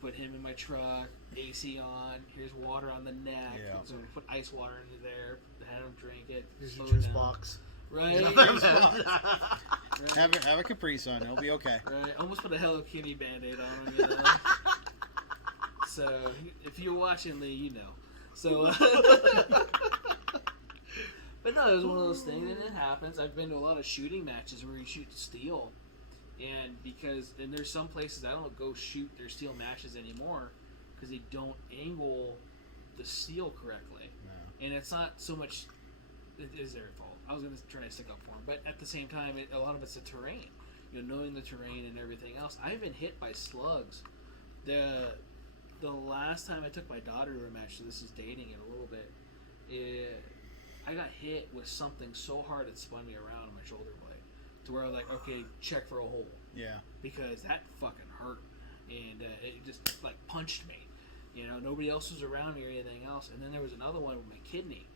put him in my truck, AC on. Here's water on the neck. Yeah. So we put ice water into there. Had him drink it. Here's your juice box. Right. Have a Capri Sun. It'll be okay. Right. Almost put a Hello Kitty Band-Aid on him. You know? So if you're watching, Lee, you know. So. But no, it was one of those things, and it happens. I've been to a lot of shooting matches where you shoot steel, and there's some places I don't go shoot their steel matches anymore because they don't angle the steel correctly, and it's not so much it is their fault. I was going to try to stick up for them, but at the same time, a lot of it's the terrain. You know, knowing the terrain and everything else. I've been hit by slugs. The last time I took my daughter to a match, so this is dating it a little bit. I got hit with something so hard it spun me around on my shoulder blade, to where I was like, okay, check for a hole. Yeah. Because that fucking hurt, and it just like punched me. You know, nobody else was around me or anything else. And then there was another one with my kidney.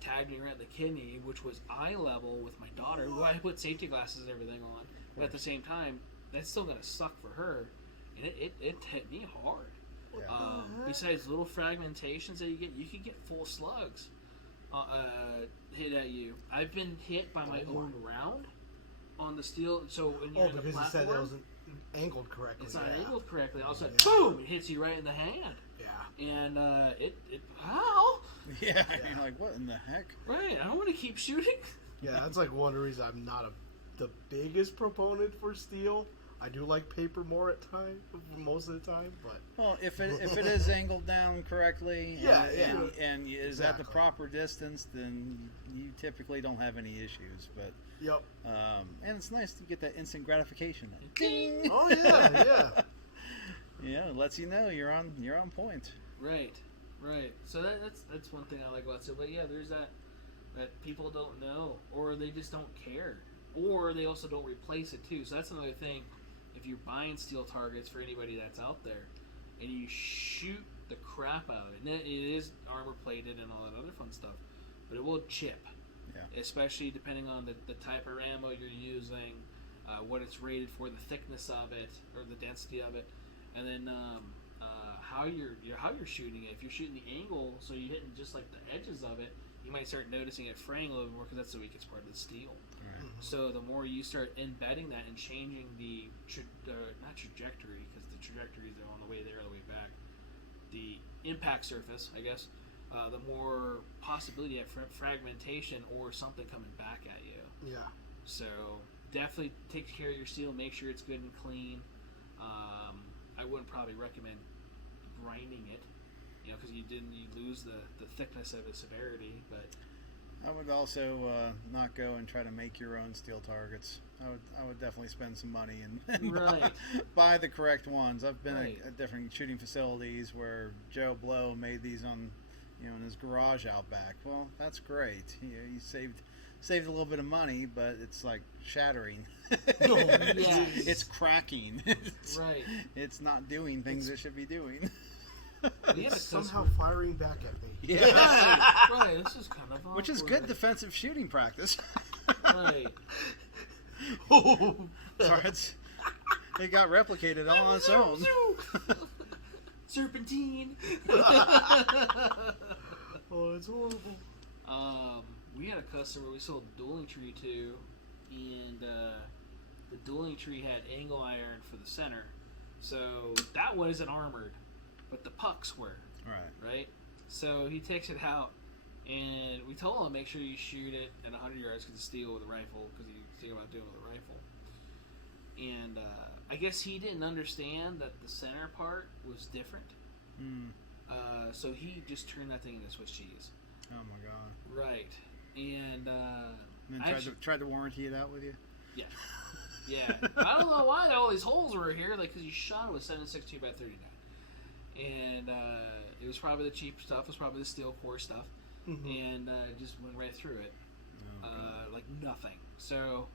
Tagged me around the kidney, which was eye level with my daughter, who I put safety glasses and everything on. But at the same time, that's still going to suck for her. And it hit me hard. Yeah. Besides little fragmentations that you can get full slugs hit at you. I've been hit by my own round on the steel. So when you're in the platform, you said it wasn't angled correctly. It's not angled correctly. All of a sudden, boom! It hits you right in the hand. Yeah. And how? Yeah. You're like, what in the heck? Right. I don't want to keep shooting. Yeah, that's like one of the reasons I'm not the biggest proponent for steel. I do like paper more at times, most of the time, but if it is angled down correctly, and is at the proper distance, then you typically don't have any issues. But and it's nice to get that instant gratification. Ding! Oh yeah. Yeah, it lets you know you're on point. Right. So that's one thing I like about it. But yeah, there's that people don't know, or they just don't care, or they also don't replace it too. So that's another thing. If you're buying steel targets for anybody that's out there, and you shoot the crap out of it, and it is armor plated and all that other fun stuff, but it will chip. Yeah. Especially depending on the type of ammo you're using, what it's rated for, the thickness of it, or the density of it, and then how you're shooting it. If you're shooting the angle, so you're hitting just like the edges of it, you might start noticing it fraying a little bit more because that's the weakest part of the steel. Right. So the more you start embedding that and changing the not trajectory, because the trajectories are on the way there, the way back, the impact surface, I guess, the more possibility you have fragmentation or something coming back at you. Yeah. So definitely take care of your steel. Make sure it's good and clean. I wouldn't probably recommend grinding it, because you lose the thickness of the severity. But I would also not go and try to make your own steel targets. I would definitely spend some money and buy the correct ones. I've been at different shooting facilities where Joe Blow made these on, in his garage out back. Well, that's great. He saved a little bit of money, but it's like shattering. It's cracking. It's not doing things it should be doing. It's somehow firing back at me. Yeah. Right. This is kind of awkward. Which is good defensive shooting practice. Right. It got replicated all on its own. Serpentine. Oh, it's horrible. We had a customer we sold dueling tree to, and the dueling tree had angle iron for the center, so that one isn't armored, but the pucks were. Right. So he takes it out, and we told him make sure you shoot it at 100 yards because it's steel with a rifle, because he's thinking about doing it with a rifle. And I guess he didn't understand that the center part was different. So he just turned that thing into Swiss cheese. Oh my god! Right, and then tried to warranty it out with you. Yeah, yeah. I don't know why all these holes were here, like because you shot it with 7.62 by 39, and it was probably the cheap stuff. It was probably the steel core stuff, and just went right through it, like nothing. So.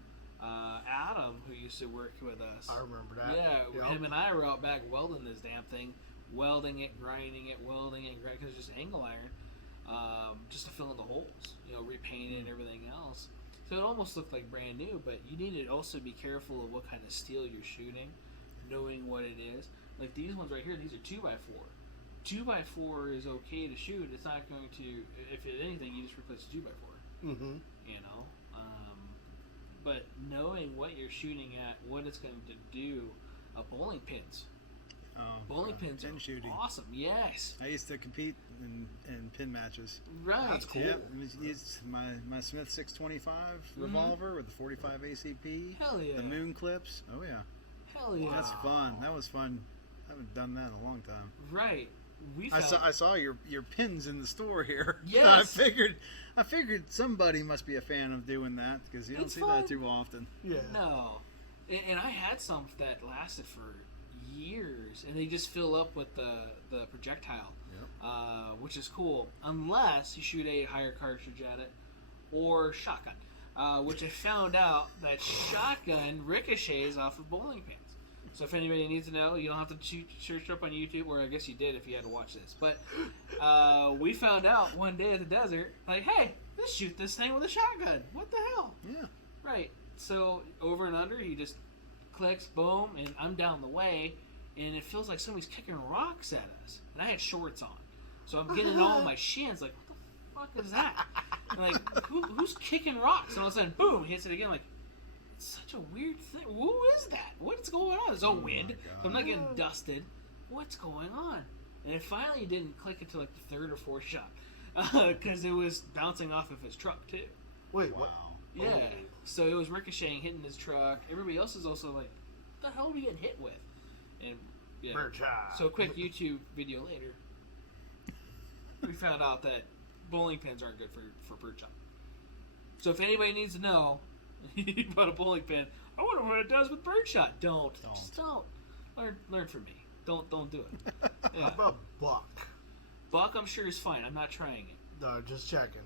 Adam, who used to work with us, I remember that. Yeah, him and I were out back welding this damn thing, welding it, grinding it, because it's just angle iron, just to fill in the holes, repaint it and everything else. So it almost looked like brand new, but you need to also be careful of what kind of steel you're shooting, knowing what it is. Like these ones right here, these are 2x4. 2x4 is okay to shoot. It's not going to, if anything, you just replace the 2x4. Mm-hmm. But knowing what you're shooting at, what it's going to do, bowling pins. Bowling pins pin are shooting. Awesome. Yes. I used to compete in pin matches. Right. That's cool. Yep. Used my Smith 625 revolver with the 45 ACP. Hell yeah. The moon clips. Oh yeah. Hell yeah. That's fun. That was fun. I haven't done that in a long time. Right. I saw your pins in the store here. Yes. I figured somebody must be a fan of doing that because you don't see that too often. Yeah. No. And I had some that lasted for years, and they just fill up with the projectile, which is cool, unless you shoot a higher cartridge at it or shotgun, which I found out that shotgun ricochets off of bowling pins. So if anybody needs to know, you don't have to search up on YouTube, or I guess you did if you had to watch this. But we found out one day at the desert, like, hey, let's shoot this thing with a shotgun. What the hell? Yeah. Right. So over and under, he just clicks, boom, and I'm down the way, and it feels like somebody's kicking rocks at us. And I had shorts on. So I'm getting all my shins, like, what the fuck is that? And like, who's kicking rocks? And all of a sudden, boom, hits it again, like, such a weird thing. Who is that? What's going on? There's no wind. So I'm not getting dusted. What's going on? And it finally didn't click until like the third or fourth shot, because it was bouncing off of his truck too. Wait, wow. what? Yeah. Oh. So it was ricocheting, hitting his truck. Everybody else is also like, what the hell are we getting hit with? And yeah. Birdshot. So a quick YouTube video later, we found out that bowling pins aren't good for birdshot. So if anybody needs to know, you put a bowling pin. I wonder what it does with birdshot. Don't. Just don't. Learn from me. Don't do it. Yeah. How about buck? Buck, I'm sure is fine. I'm not trying it. No, just checking.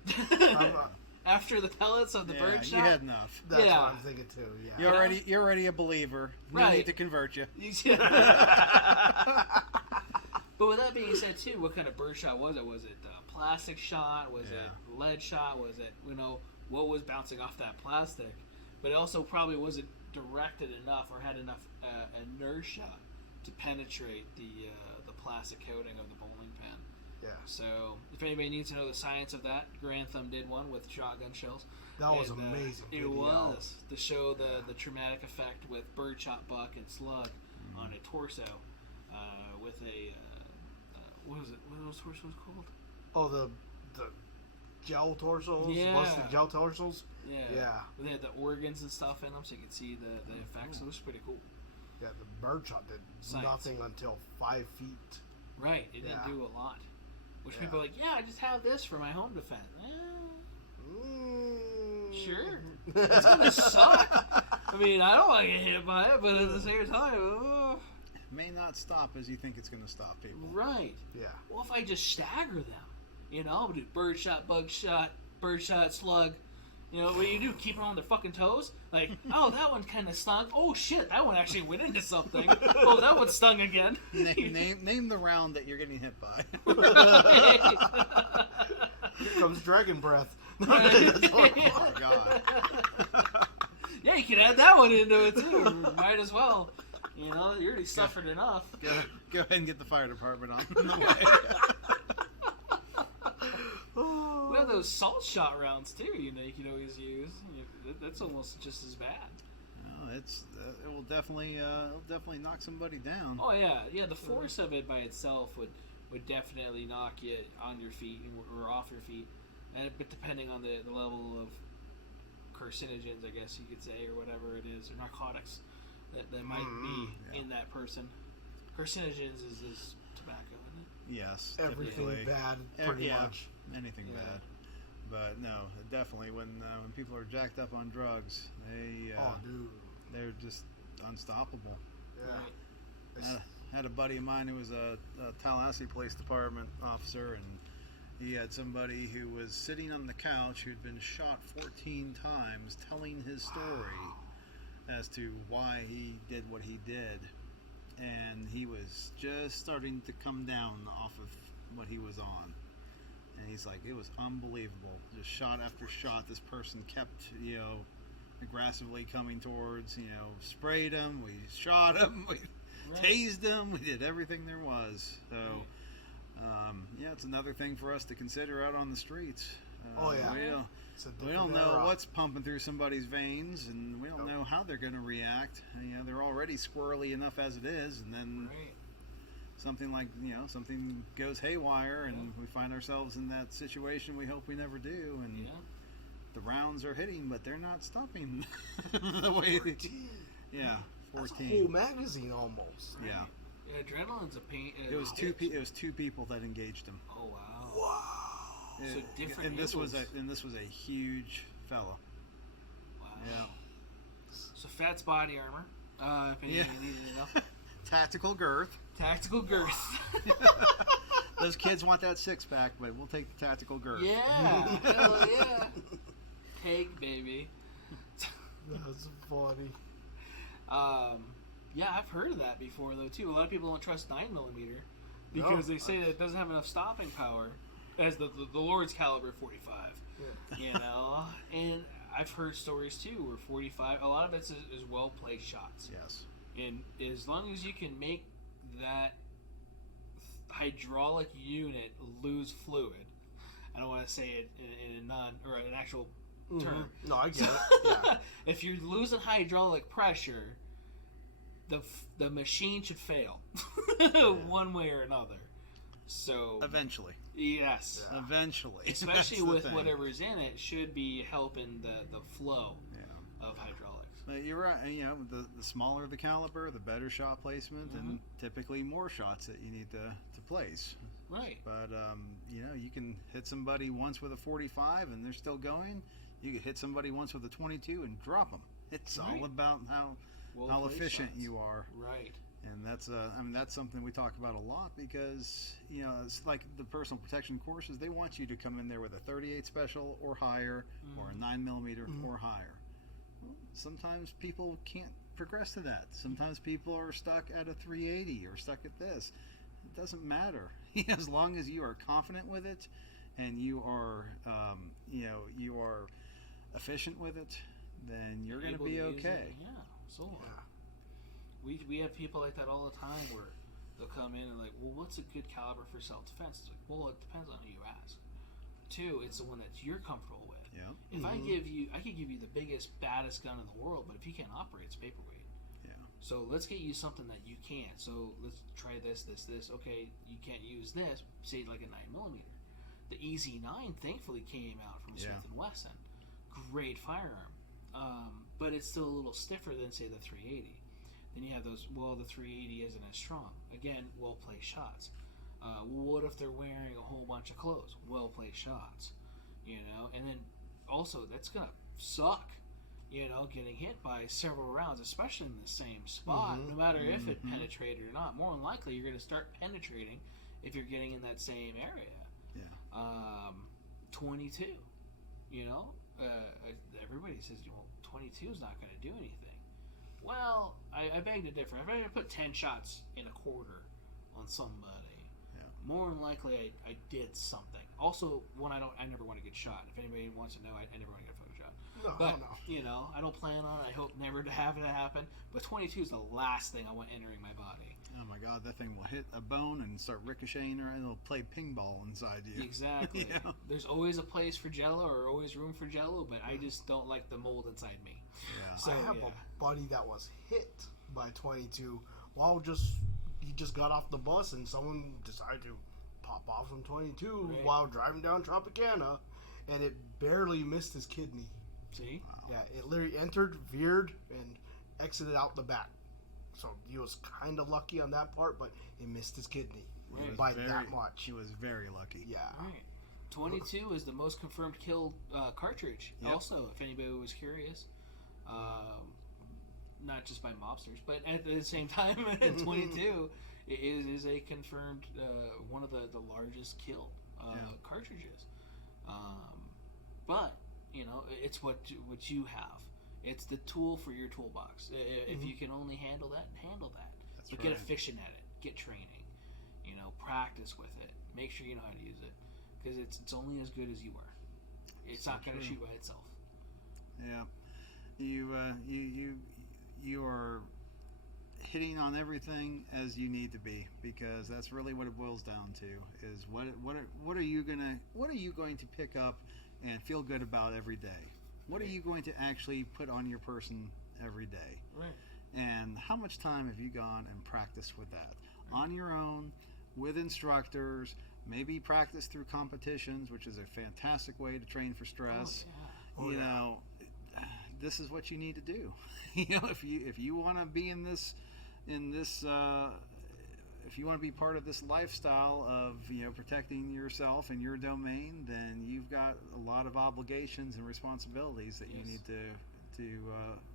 After the pellets of the birdshot, you had enough. That's what I'm thinking too. Yeah. You're already a believer. No Right. need to convert you. But with that being said, too, what kind of birdshot was it? Was it plastic shot? Was it lead shot? Was it what was bouncing off that plastic? But it also probably wasn't directed enough or had enough inertia to penetrate the plastic coating of the bowling pin. Yeah. So if anybody needs to know the science of that, Grantham did one with shotgun shells. That was amazing. It video. was to show the traumatic effect with birdshot, buck, and slug on a torso with a what was it? What are those torsos called? Oh, the gel torsos, Yeah. busted gel torsos. Yeah. They had the organs and stuff in them, so you could see the effects. So it was pretty cool. Yeah, the birdshot did nothing until 5 feet. Right. It didn't do a lot. Which people are like, I just have this for my home defense. Sure. It's gonna suck. I mean, I don't want to get hit by it, but at the same time, It may not stop as you think it's going to stop people. Right. Yeah. Well, if I just stagger them, I'll do birdshot, bug shot, birdshot, slug. What do you do? Keep them on their fucking toes? Like, oh, that one kind of stung. Oh, shit, that one actually went into something. Oh, that one stung again. Name the round that you're getting hit by. Here comes dragon breath. Oh, my God. Yeah, you can add that one into it, too. Might as well. You already suffered enough. Go ahead and get the fire department on the way. We have those salt shot rounds too. You can always use. That's almost just as bad. No, it will definitely knock somebody down. Oh yeah. The force of it by itself would definitely knock you on your feet or off your feet. But depending on the level of carcinogens, I guess you could say, or whatever it is, or narcotics that might be in that person. Carcinogens is tobacco, isn't it? Yes. Everything typically. bad, pretty Yeah, much. anything bad. But no, definitely when people are jacked up on drugs, Oh, dude. they're just unstoppable. Yeah. Had a buddy of mine who was a Tallahassee Police Department officer, and he had somebody who was sitting on the couch who'd been shot 14 times telling his story as to why he did what he did. And he was just starting to come down off of what he was on. And he's like, it was unbelievable. Just shot after shot. This person kept, aggressively coming towards, sprayed him. We shot him. We tased him. We did everything there was. So, it's another thing for us to consider out on the streets. We don't know what's pumping through somebody's veins, and we don't know how they're going to react. They're already squirrely enough as it is, and then something like, something goes haywire, and we find ourselves in that situation we hope we never do, and the rounds are hitting, but they're not stopping the way 14. Yeah, 14. That's a whole magazine almost. Yeah. Adrenaline's a pain. It was two people that engaged him. Oh wow. Wow. So different. And this was a huge fella. Wow. Yeah. So Fat's body armor. If anyone needed to know. Tactical girth. Tactical girth. Those kids want that six pack, but we'll take the tactical girth. Yeah. Hell yeah. Take, baby. That's funny. Yeah, I've heard of that before though too. A lot of people don't trust 9mm because they say that it doesn't have enough stopping power as the Lord's caliber 45. Yeah. And I've heard stories too where 45. A lot of it is well placed shots. Yes. And as long as you can make that hydraulic unit lose fluid, I don't want to say it in a non or an actual term. No, I get it. Yeah. If you're losing hydraulic pressure, the machine should fail one way or another. So eventually, yes, eventually, especially with whatever's in it, should be helping the flow of hydraulics. But you're right. The smaller the caliber, the better shot placement, and typically more shots that you need to place. Right. But you can hit somebody once with a 45 and they're still going. You can hit somebody once with a 22 and drop them. It's all about how efficient you are. Right. And that's something we talk about a lot because it's like the personal protection courses. They want you to come in there with a 38 special or higher, or a 9mm or higher. Well, sometimes people can't progress to that. Sometimes people are stuck at a 380 or stuck at this. It doesn't matter as long as you are confident with it and you are you are efficient with it. Then you're going to be okay. We have people like that all the time where they'll come in and like, well, what's a good caliber for self-defense? It's like, well, it depends on who you ask. 2, it's the one that you're comfortable with. Yeah. If I could give you the biggest, baddest gun in the world, but if you can't operate, it's paperweight. Yeah. So let's get you something that you can. So let's try this. Okay, you can't use this. Say like a 9mm. The EZ9 thankfully came out from Smith & Wesson. Great firearm. But it's still a little stiffer than say the 380. Then you have those, the 380 isn't as strong. Again, well-placed shots. What if they're wearing a whole bunch of clothes? Well-placed shots. And then also that's going to suck, getting hit by several rounds, especially in the same spot, no matter if it penetrated or not. More than likely, you're going to start penetrating if you're getting in that same area. Yeah. 22, everybody says, 22 is not going to do anything. Well, I beg to differ. If I put 10 shots in a quarter on somebody, more than likely I did something. Also, I never want to get shot. If anybody wants to know, I never want to get a photo shot. No. I don't plan on it. I hope never to have it happen. But 22 is the last thing I want entering my body. Oh my God, that thing will hit a bone and start ricocheting, or it'll play ping ball inside you. Exactly. There's always a place for Jello, or always room for Jello, but I just don't like the mold inside me. Yeah. So I have a buddy that was hit by 22 while he just got off the bus and someone decided to pop off from 22 while driving down Tropicana, and it barely missed his kidney. See? Wow. Yeah, it literally entered, veered, and exited out the back. So he was kind of lucky on that part, but it missed his kidney. by that much. He was very lucky. Yeah. Right. 22 is the most confirmed kill cartridge. Yep. Also, if anybody was curious, not just by mobsters, but at the same time, 22 is a confirmed one of the largest kill cartridges. But it's what you have. It's the tool for your toolbox. If you can only handle that, handle that. That's but right. get efficient at it. Get training. Practice with it. Make sure you know how to use it, because it's only as good as you are. It's not going to shoot by itself. Yeah, you are hitting on everything as you need to be, because that's really what it boils down to. Is what are you going to pick up and feel good about every day? What are you going to actually put on your person every day? Right. And how much time have you gone and practiced with that on your own, with instructors? Maybe practice through competitions, which is a fantastic way to train for stress. This is what you need to do. If you want to be in this if you want to be part of this lifestyle of protecting yourself and your domain, then you've got a lot of obligations and responsibilities that you need to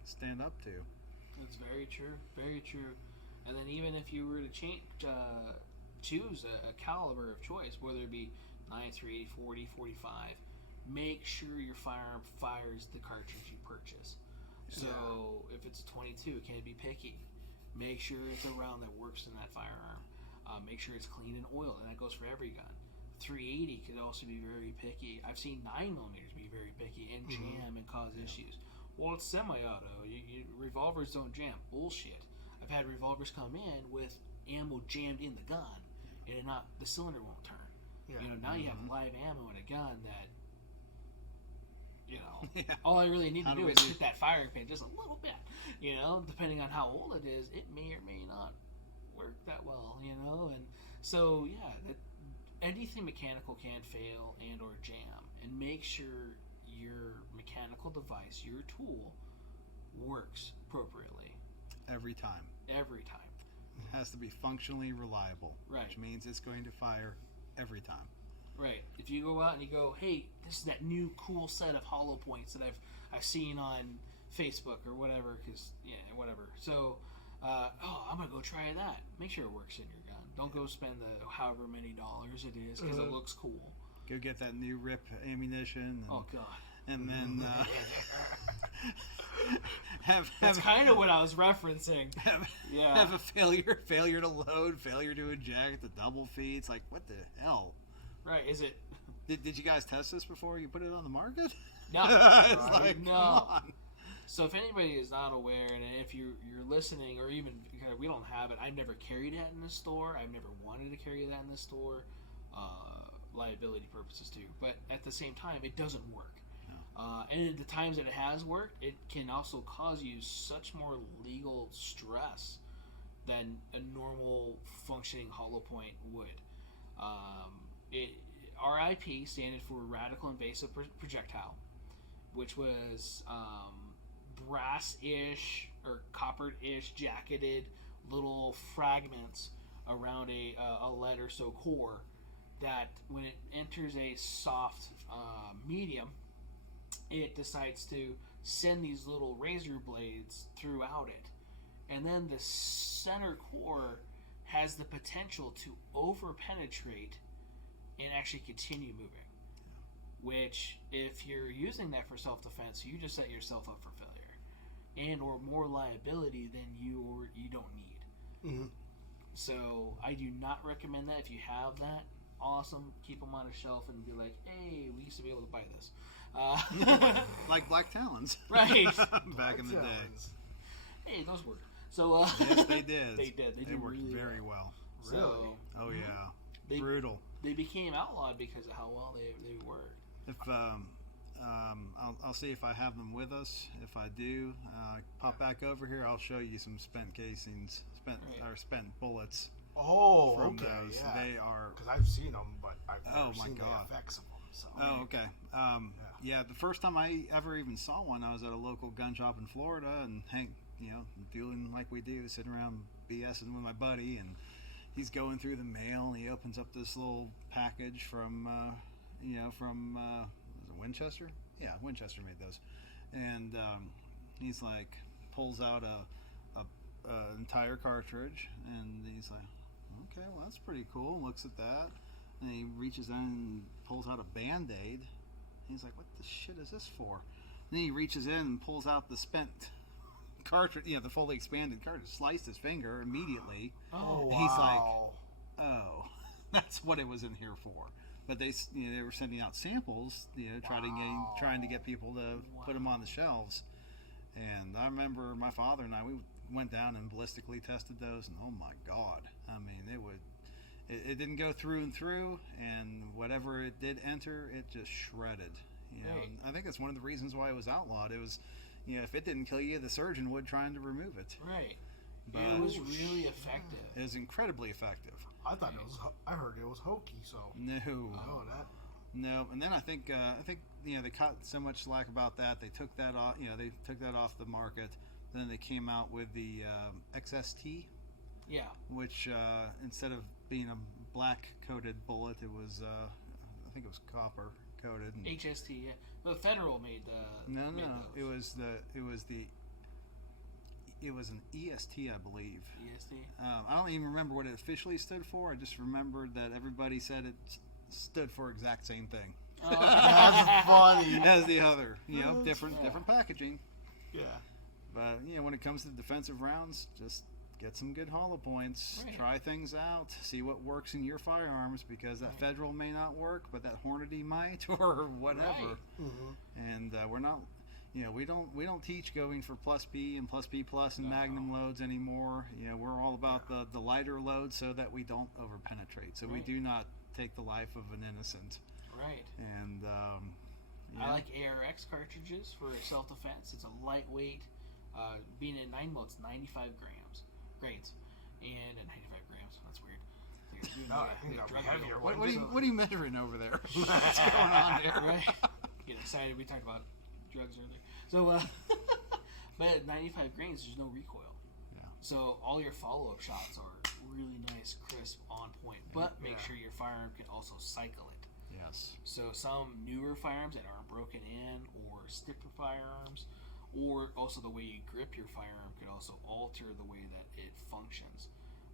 stand up to. That's very true. Very true. And then even if you were to choose a caliber of choice, whether it be 9.3, 40, 45, make sure your firearm fires the cartridge you purchase. So if it's a 22, can it be picky? Make sure it's a round that works in that firearm. Make sure it's clean and oiled, and that goes for every gun. 380 could also be very picky. I've seen 9mm be very picky and jam and cause issues. Well, it's semi-auto. Revolvers don't jam. Bullshit. I've had revolvers come in with ammo jammed in the gun, and the cylinder won't turn. Yeah. Now you have live ammo in a gun that, all I really need to do is hit that firing pin just a little bit. Depending on how old it is, it may or may not work that well. And so anything mechanical can fail and or jam, and make sure your mechanical device, your tool, works appropriately Every time. every time. It has to be functionally reliable, Right. which means it's going to fire every time. Right. If you go out and you go, hey, this is that new cool set of hollow points that I've seen on Facebook or whatever, whatever. So, I'm gonna go try that. Make sure it works in your gun. Don't go spend the however many dollars it is because it looks cool. Go get that new RIP ammunition. Oh God. And then That's kind of what I was referencing. have a failure to load, failure to eject, the double feed. It's like, what the hell? Right? Is it? Did you guys test this before you put it on the market? No. It's like, no. come on. So if anybody is not aware, and if you're listening, or even we don't have it, I've never carried that in the store. I've never wanted to carry that in the store, liability purposes too. But at the same time, it doesn't work. And at the times that it has worked, it can also cause you such more legal stress than a normal functioning hollow point would. RIP standing for Radical Invasive Projectile, which was brass-ish or copper-ish jacketed little fragments around a lead or so core that when it enters a soft medium, it decides to send these little razor blades throughout it. And then the center core has the potential to over-penetrate and actually continue moving. Which, if you're using that for self-defense, you just set yourself up for failure and or more liability than you don't need. Mm-hmm. So I do not recommend that. If you have that, awesome. Keep them on a shelf and be like, hey, we used to be able to buy this. Like Black Talons. Right. Back in the day. Hey, those worked. So yes, they did. They did. They worked really very well. So, Oh yeah. They, Brutal. They became outlawed because of how well they worked. If I'll see if I have them with us. If I do, pop back over here. I'll show you some spent casings, spent bullets. Oh, from okay. those. Yeah. They are. Because I've seen them, but I've never seen the effects of them. So. Oh, okay. Yeah, the first time I ever even saw one, I was at a local gun shop in Florida, and doing like we do, sitting around BSing with my buddy, and he's going through the mail and he opens up this little package from was it Winchester? Yeah, Winchester made those, and he's like pulls out a entire cartridge, and he's like, okay, well that's pretty cool. Looks at that, and he reaches in and pulls out a Band-Aid. He's like, what the shit is this for? And then he reaches in and pulls out the spent cartridge, the fully expanded cartridge, sliced his finger immediately. Oh, wow. He's like, oh, that's what it was in here for. But they were sending out samples, trying to get people to put them on the shelves. And I remember my father and we went down and ballistically tested those, and oh my God, I mean, it didn't go through and through, and whatever it did enter, it just shredded. Right. And I think that's one of the reasons why it was outlawed. It was, if it didn't kill you, the surgeon would trying to remove it. Right. But it was really effective. It was incredibly effective. I thought it was. I heard it was hokey. So No. oh, that. No, and then I think they caught so much slack about that. They took that off. They took that off the market. Then they came out with the XST, Yeah. which instead of being a black coated bullet, it was I think it was copper coated. HST. Yeah. The federal made the. No. Made those. It was an EST, I believe. EST. I don't even remember what it officially stood for. I just remembered that everybody said it stood for exact same thing. Oh, That's funny. As the other, That's different packaging. Yeah. But when it comes to defensive rounds, just get some good hollow points. Right. Try things out. See what works in your firearms, because that federal may not work, but that Hornady might, or whatever. Right. Mm-hmm. And we're not. We don't teach going for plus P and plus P plus and Magnum loads anymore. We're all about the lighter load so that we don't overpenetrate. So we do not take the life of an innocent. Right. And I like ARX cartridges for self-defense. It's a lightweight. Being in 9 mil, it's 95 grains, and at 95 grams. That's weird. I think that'll be heavier. What are you measuring over there? What's going on there? Right. Get excited. We talked about drugs earlier. So, but at 95 grains, there's no recoil. Yeah. So all your follow-up shots are really nice, crisp, on point. But make sure your firearm can also cycle it. Yes. So some newer firearms that aren't broken in, or stiffer firearms, or also the way you grip your firearm could also alter the way that it functions.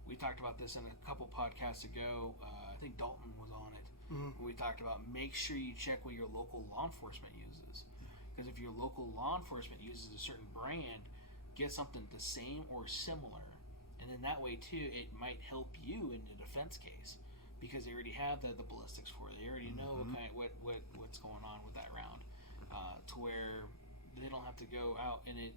We talked about this in a couple podcasts ago. I think Dalton was on it. Mm-hmm. We talked about make sure you check what your local law enforcement uses. Because if your local law enforcement uses a certain brand, get something the same or similar. And then that way, too, it might help you in the defense case. Because they already have the ballistics for it. They already know what's going on with that round. To where they don't have to go out and it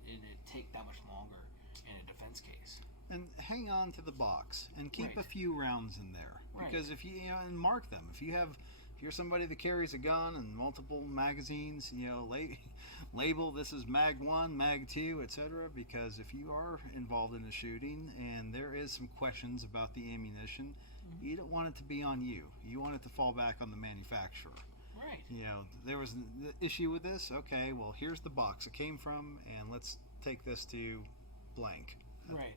take that much longer in a defense case. And hang on to the box and keep Right. a few rounds in there. Right. Because if and mark them. If you're somebody that carries a gun and multiple magazines, label this is mag 1, mag 2, etc. Because if you are involved in a shooting and there is some questions about the ammunition, you don't want it to be on you. You want it to fall back on the manufacturer. Right. There was an issue with this. Okay, well, here's the box it came from, and let's take this to blank. Right.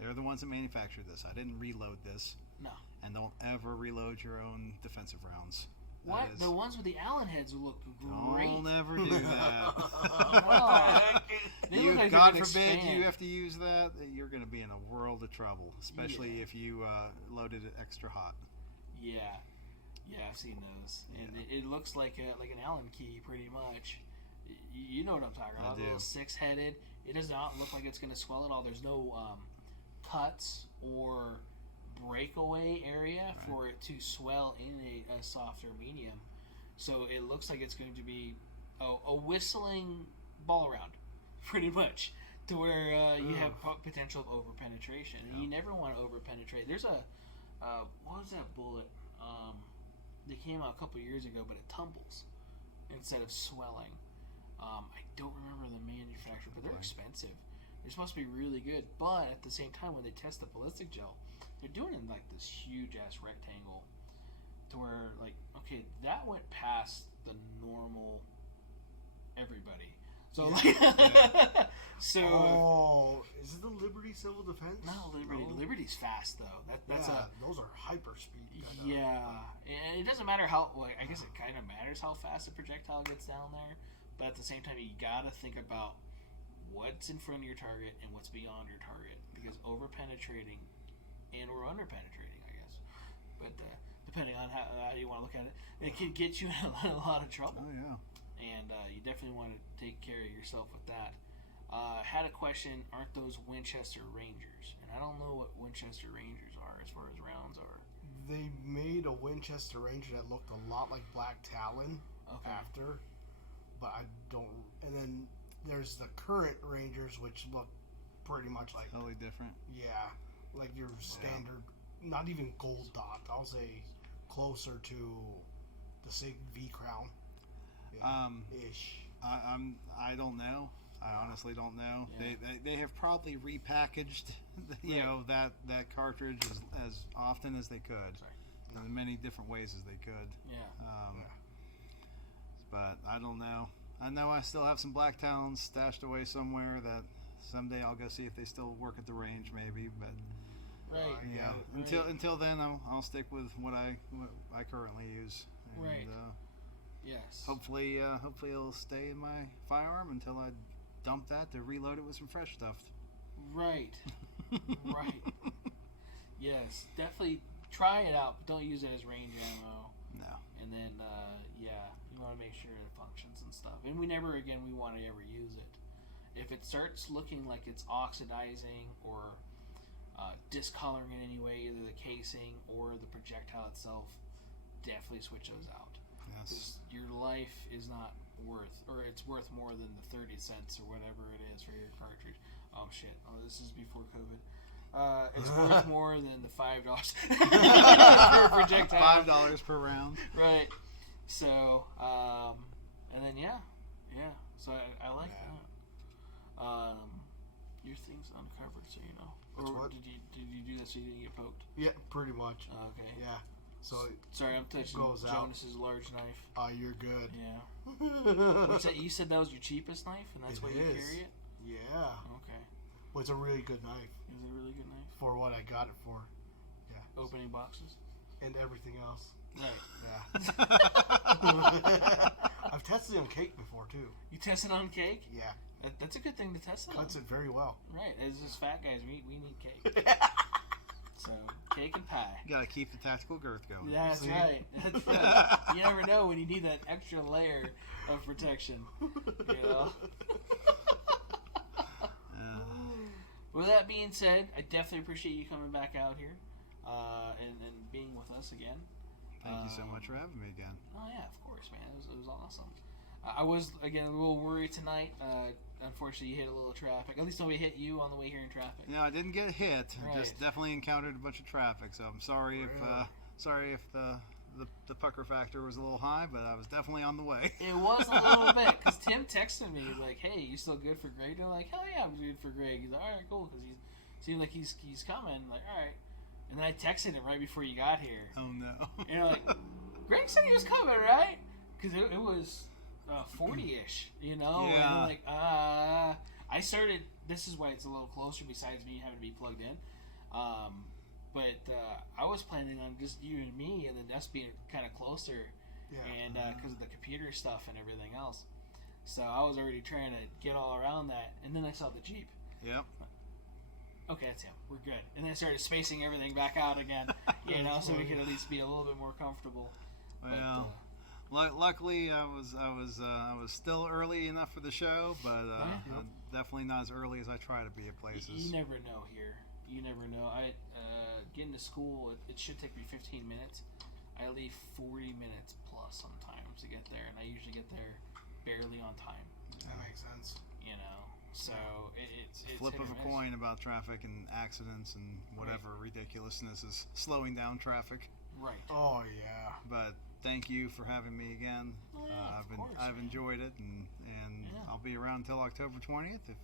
They're the ones that manufactured this. I didn't reload this. No. And don't ever reload your own defensive rounds. What? The ones with the Allen heads look great. Don't ever do that. They look like God they're gonna forbid expand. you have to use that. You're going to be in a world of trouble, especially if you loaded it extra hot. Yeah, I've seen those, and it looks like an Allen key, pretty much. You know what I'm talking about? I do. A little 6-headed. It does not look like it's going to swell at all. There's no cuts or breakaway area for it to swell in a softer medium. So it looks like it's going to be a whistling ball round, pretty much, to where you have potential of over penetration. And you never want to over penetrate. There's a what was that bullet? They came out a couple years ago, but it tumbles instead of swelling. I don't remember the manufacturer, but they're expensive. They're supposed to be really good, but at the same time, when they test the ballistic gel, they're doing it in like this huge ass rectangle, to where okay, that went past the normal everybody. So Oh, is it the Liberty Civil Defense? Not Liberty. No. Liberty's fast though. That's those are hyper speed. Yeah, and it doesn't matter how. Well, I guess it kind of matters how fast a projectile gets down there, but at the same time, you gotta think about what's in front of your target and what's beyond your target, because over penetrating or under penetrating, I guess, but depending on how you want to look at it, it can get you in a lot of trouble. Oh yeah. And you definitely want to take care of yourself with that. Had a question, aren't those Winchester Rangers? And I don't know what Winchester Rangers are as far as rounds are. They made a Winchester Ranger that looked a lot like Black Talon after, but I don't. And then there's the current Rangers, which look pretty much like Totally different. Yeah, like your standard, not even gold dot. I'll say closer to the Sig V Crown. Ish. I don't know. I honestly don't know. Yeah. They have probably repackaged, that cartridge as often as they could, in many different ways as they could. Yeah. But I don't know. I know I still have some Black Talons stashed away somewhere that someday I'll go see if they still work at the range, maybe. But Right. until then, I'll stick with what I currently use. And, Right. Yes. Hopefully it'll stay in my firearm until I dump that to reload it with some fresh stuff. Right. Right. Yes. Definitely try it out, but don't use it as range ammo. No. And then, you want to make sure it functions and stuff. And we want to ever use it. If it starts looking like it's oxidizing or discoloring in any way, either the casing or the projectile itself, definitely switch those out. Yes. Because your life is not worth, or it's worth more than the 30 cents or whatever it is for your cartridge. Oh shit! Oh, this is before COVID. It's worth more than the $5 for a projectile. $5 per round. Right. So, and then So I like that. Your thing's uncovered, so you know. Or did you do that so you didn't get poked? Yeah, pretty much. Okay. Yeah. So sorry, I'm touching Jonas's large knife. Oh, you're good. Yeah. You said that was your cheapest knife, and that's why you carry it? Yeah. Okay. Well, it's a really good knife. Is it a really good knife? For what I got it for. Yeah. Opening boxes? And everything else. Right. Yeah. I've tested it on cake before, too. You tested on cake? Yeah. That's a good thing to test it on. Cuts it very well. Right. As just fat guys, we need cake. So, cake and pie. You gotta keep the tactical girth going. That's right. That's right. You never know when you need that extra layer of protection. You know? With that being said, I definitely appreciate you coming back out here and being with us again. Thank you so much for having me again. Oh, yeah, of course, man. It was awesome. I was, again, a little worried tonight. Unfortunately, you hit a little traffic. At least nobody hit you on the way here in traffic. No, I didn't get hit. Right. I just definitely encountered a bunch of traffic. So I'm sorry if the pucker factor was a little high, but I was definitely on the way. It was a little bit, because Tim texted me. He's like, "Hey, you still good for Greg?" And I'm like, "Hell yeah, I'm good for Greg." He's like, "All right, cool," because he seemed like he's coming. I'm like, all right. And then I texted him right before you got here. Oh no! And you're like, Greg said he was coming, right? Because it was 40-ish, you know? Yeah. And I'm like, I started, this is why it's a little closer besides me having to be plugged in. But I was planning on just you and me and then us being kind of closer. Yeah. And because of the computer stuff and everything else. So I was already trying to get all around that. And then I saw the Jeep. Yep. Okay, that's him. We're good. And then I started spacing everything back out again, you know, so we could at least be a little bit more comfortable. Well, luckily I was still early enough for the show, but definitely not as early as I try to be at places. You never know here. You never know. I getting to school, it should take me 15 minutes. I leave 40 minutes plus sometimes to get there, and I usually get there barely on time. That makes sense. You know, so it's flip hit of or a miss. coin about traffic and accidents and whatever ridiculousness is slowing down traffic. Right. Oh yeah. But thank you for having me again. Oh, yeah, I've enjoyed it, and I'll be around until October 20th. If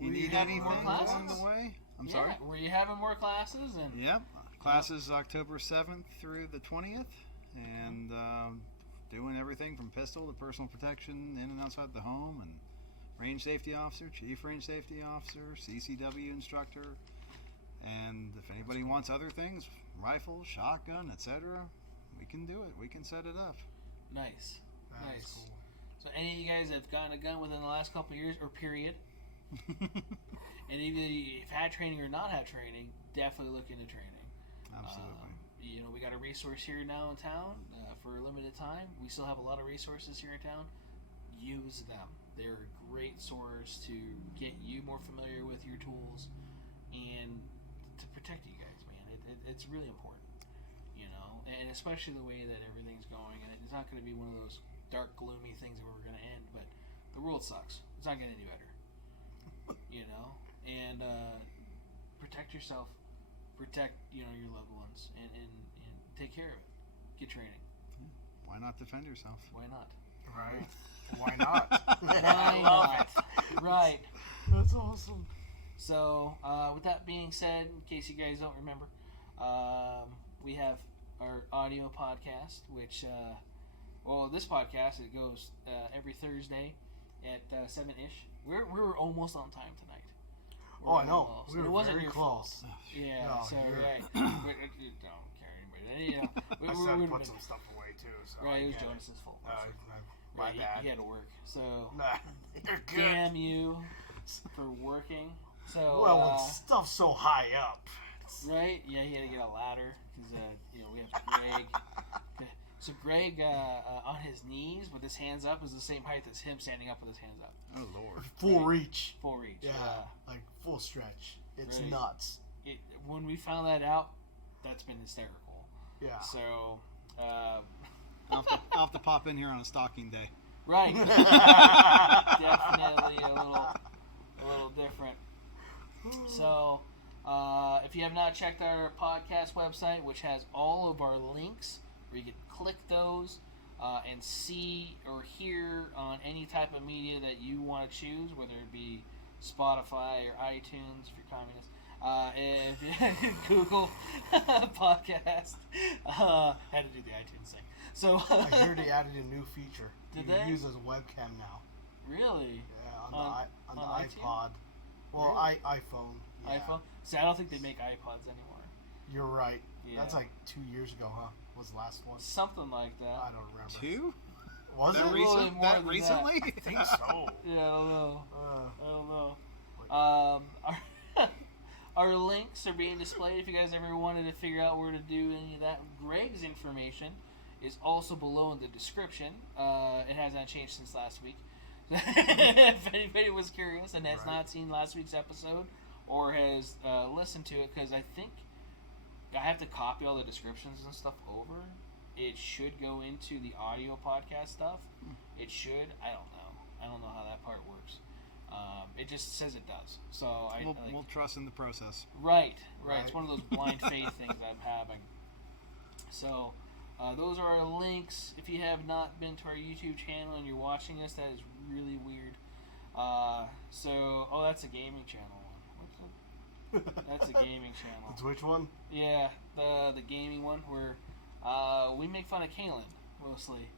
you need anything along the way, I'm sorry. Were you having more classes? And Yep. Classes October 7th through the 20th, and doing everything from pistol to personal protection in and outside the home, and range safety officer, chief range safety officer, CCW instructor, and if anybody wants other things, rifle, shotgun, etc., we can do it. We can set it up. Nice. That is Nice. cool. So any of you guys have gotten a gun within the last couple of years or period, and either you've had training or not had training, definitely look into training. Absolutely. We got a resource here now in town for a limited time. We still have a lot of resources here in town. Use them. They're a great source to get you more familiar with your tools and to protect you guys, man. It's really important, and especially the way that everything's going. And it's not going to be one of those dark, gloomy things where we're going to end, but the world sucks. It's not getting any better, and protect yourself, protect your loved ones, and take care of it. Get training. Why not defend yourself? Why not? Right. Why not? Why not? Right. That's awesome. So, with that being said, in case you guys don't remember, we have our audio podcast, which, this podcast, it goes every Thursday at 7-ish. We're almost on time tonight. Oh, I know. Almost. We were It wasn't very your close. fault. Yeah, No, so, you're- right. Don't care anybody. I said to put some stuff away too. So Right, I it was get Jonas's fault. my Right, bad. he had to work. So, Nah, you're good. damn you for working. So, Well, when stuff's so high up. right? Yeah, he had to get a ladder because we have Greg. So Greg on his knees with his hands up is the same height as him standing up with his hands up. Oh, Lord. Full reach. Full reach. Yeah, like full stretch. It's Right. nuts. When we found that out, that's been hysterical. Yeah. So, I'll have to pop in here on a stocking day. right. Definitely a little different. So, if you have not checked our podcast website, which has all of our links, where you can click those and see or hear on any type of media that you want to choose, whether it be Spotify or iTunes if you're communist. If you Google podcast, had to do the iTunes thing. So I hear they added a new feature. Did you they? can use as a webcam now. really, Yeah, on On the iTunes? iPod. Well, Really? iPhone. Yeah. iPhone. See, I don't think they make iPods anymore. You're right. Yeah. That's like 2 years ago, huh? Was the last one? Something like that. I don't remember. 2? Was That it? really recent? more That than recently? I think so. Yeah, I don't know. Uh, I don't know. Our links are being displayed if you guys ever wanted to figure out where to do any of that. Greg's information is also below in the description. It hasn't changed since last week. If anybody was curious and has Right. not seen last week's episode or has listened to it, because I think I have to copy all the descriptions and stuff over. It should go into the audio podcast stuff. It should. I don't know. I don't know how that part works. It just says it does. So We'll trust in the process. Right. It's Right. one of those blind faith things I'm having. So, those are our links. If you have not been to our YouTube channel and you're watching us, that is really weird. That's a gaming channel one. That's a gaming channel. the Twitch one? Yeah, the gaming one where we make fun of Kalen mostly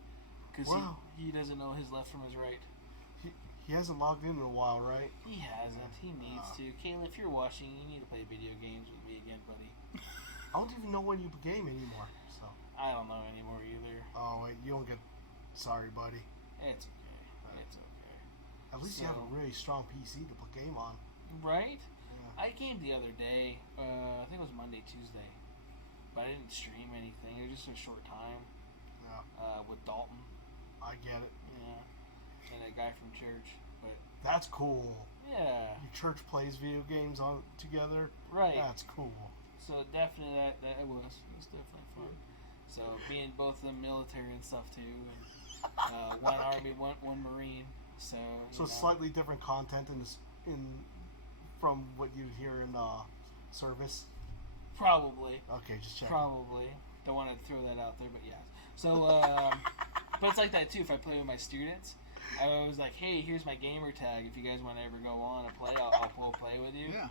because Wow. he doesn't know his left from his right. He hasn't logged in a while, right? He hasn't. He needs to. Kalen, if you're watching, you need to play video games with me again, buddy. I don't even know when you game anymore. So. I don't know anymore either. Oh wait, you don't get. Sorry, buddy. It's okay. It's okay. At least you have a really strong PC to put game on. Right? Yeah. I gamed the other day. I think it was Monday, Tuesday. But I didn't stream anything. It was just a short time Yeah, with Dalton. I get it. Yeah. And a guy from church. But That's cool. yeah. Your church plays video games on together. Right. That's cool. So definitely that it was. It was definitely fun. So being both the military and stuff too. And, one Army, one Marine. So So it's slightly different content from what you hear in service. probably. Okay, just check. Probably. Don't want to throw that out there, but yeah. So, but it's like that too. If I play with my students, I was like, "Hey, here's my gamer tag. If you guys want to ever go on and play, I'll play with you." Yeah.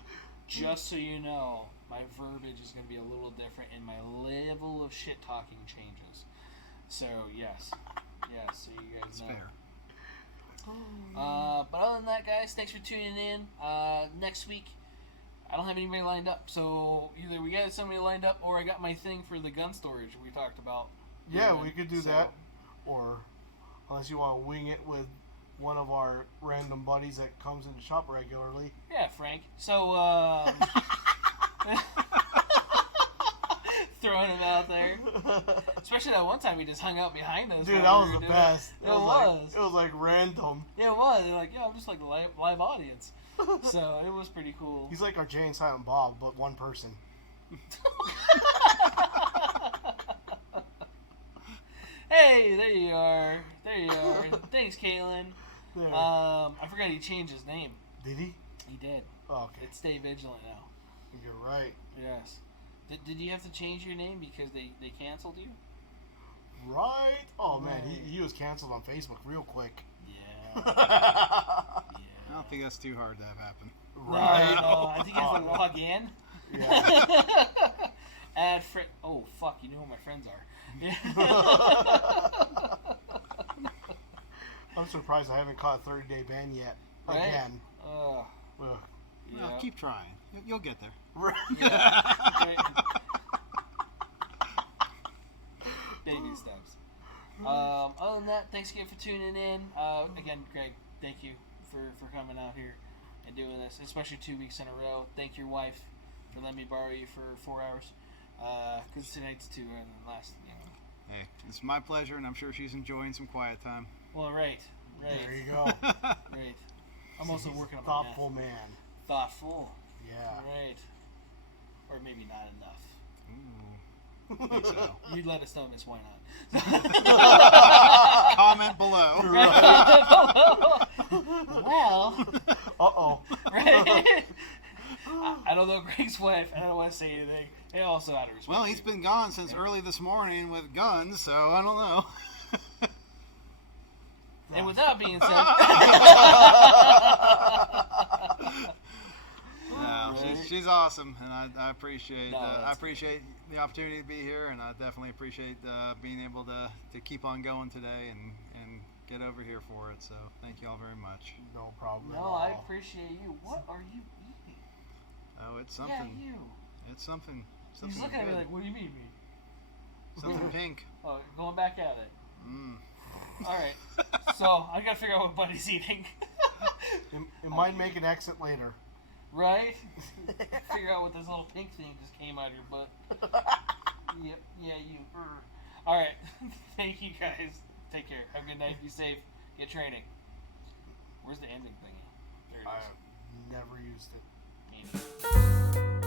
Just so you know, my verbiage is going to be a little different, and my level of shit talking changes. So yes, so you guys It's know. fair. But other than that, guys, thanks for tuning in. Next week, I don't have anybody lined up, so either we got somebody lined up or I got my thing for the gun storage we talked about. Yeah, we could do that. Or unless you want to wing it with one of our random buddies that comes in the shop regularly. Yeah, Frank. So, throwing him out there. Especially that one time he just hung out behind us. Dude, that was the best. It was. It was like random. Yeah, it was. Like, yeah, I'm just like the live audience. So it was pretty cool. He's like our Jay and Silent Bob, but one person. Hey, there you are. There you are. Thanks, Caitlin. There. I forgot he changed his name. Did he? He did. Oh, okay. It's Stay Vigilant now. You're right. Yes. Did you have to change your name because they canceled you? Right? Oh, man, Right. he was canceled on Facebook real quick. Yeah. I don't think that's too hard to have happen. Right? No, I think you have to log in. Yeah. Add friend. Oh, fuck, you know who my friends are. I'm surprised I haven't caught a 30-day ban yet. Right? Again. Ugh. Ugh. Yeah. Well, keep trying. You'll get there. Right. Yeah. Right. Baby steps. Other than that, thanks again for tuning in. Again, Greg, thank you for coming out here and doing this, especially 2 weeks in a row. Thank your wife for letting me borrow you for 4 hours. Because tonight's 2 and the last, Hey, it's my pleasure, and I'm sure she's enjoying some quiet time. Well, right. There you go. Right. I'm also working on my Thoughtful math. man. Thoughtful. Yeah. Right. Or maybe not enough. Ooh, I think so. You'd let us know, Miss Why Not. Comment below. Well. Uh-oh. Right? I don't know Greg's wife. I don't want to say anything. They also out of respect. Well, he's been gone since early this morning with guns, so I don't know. And with that being said, no, Right. she's awesome, and I appreciate No, I appreciate the opportunity to be here, and I definitely appreciate being able to keep on going today and get over here for it. So thank you all very much. No problem. no, at all. I appreciate you. What are you eating? Oh, it's Yeah, something. you. It's something. He's looking at me like, what do you mean, me? something pink. Oh, going back at it. Mm. All right. So I gotta figure out what Buddy's eating. It might make an exit later. Right? Figure out what this little pink thing just came out of your butt. Yep. Yeah, you. All right. Thank you guys. Take care. Have a good night. Be safe. Get training. Where's the ending thingy? There it is. I've never used it. Ain't it?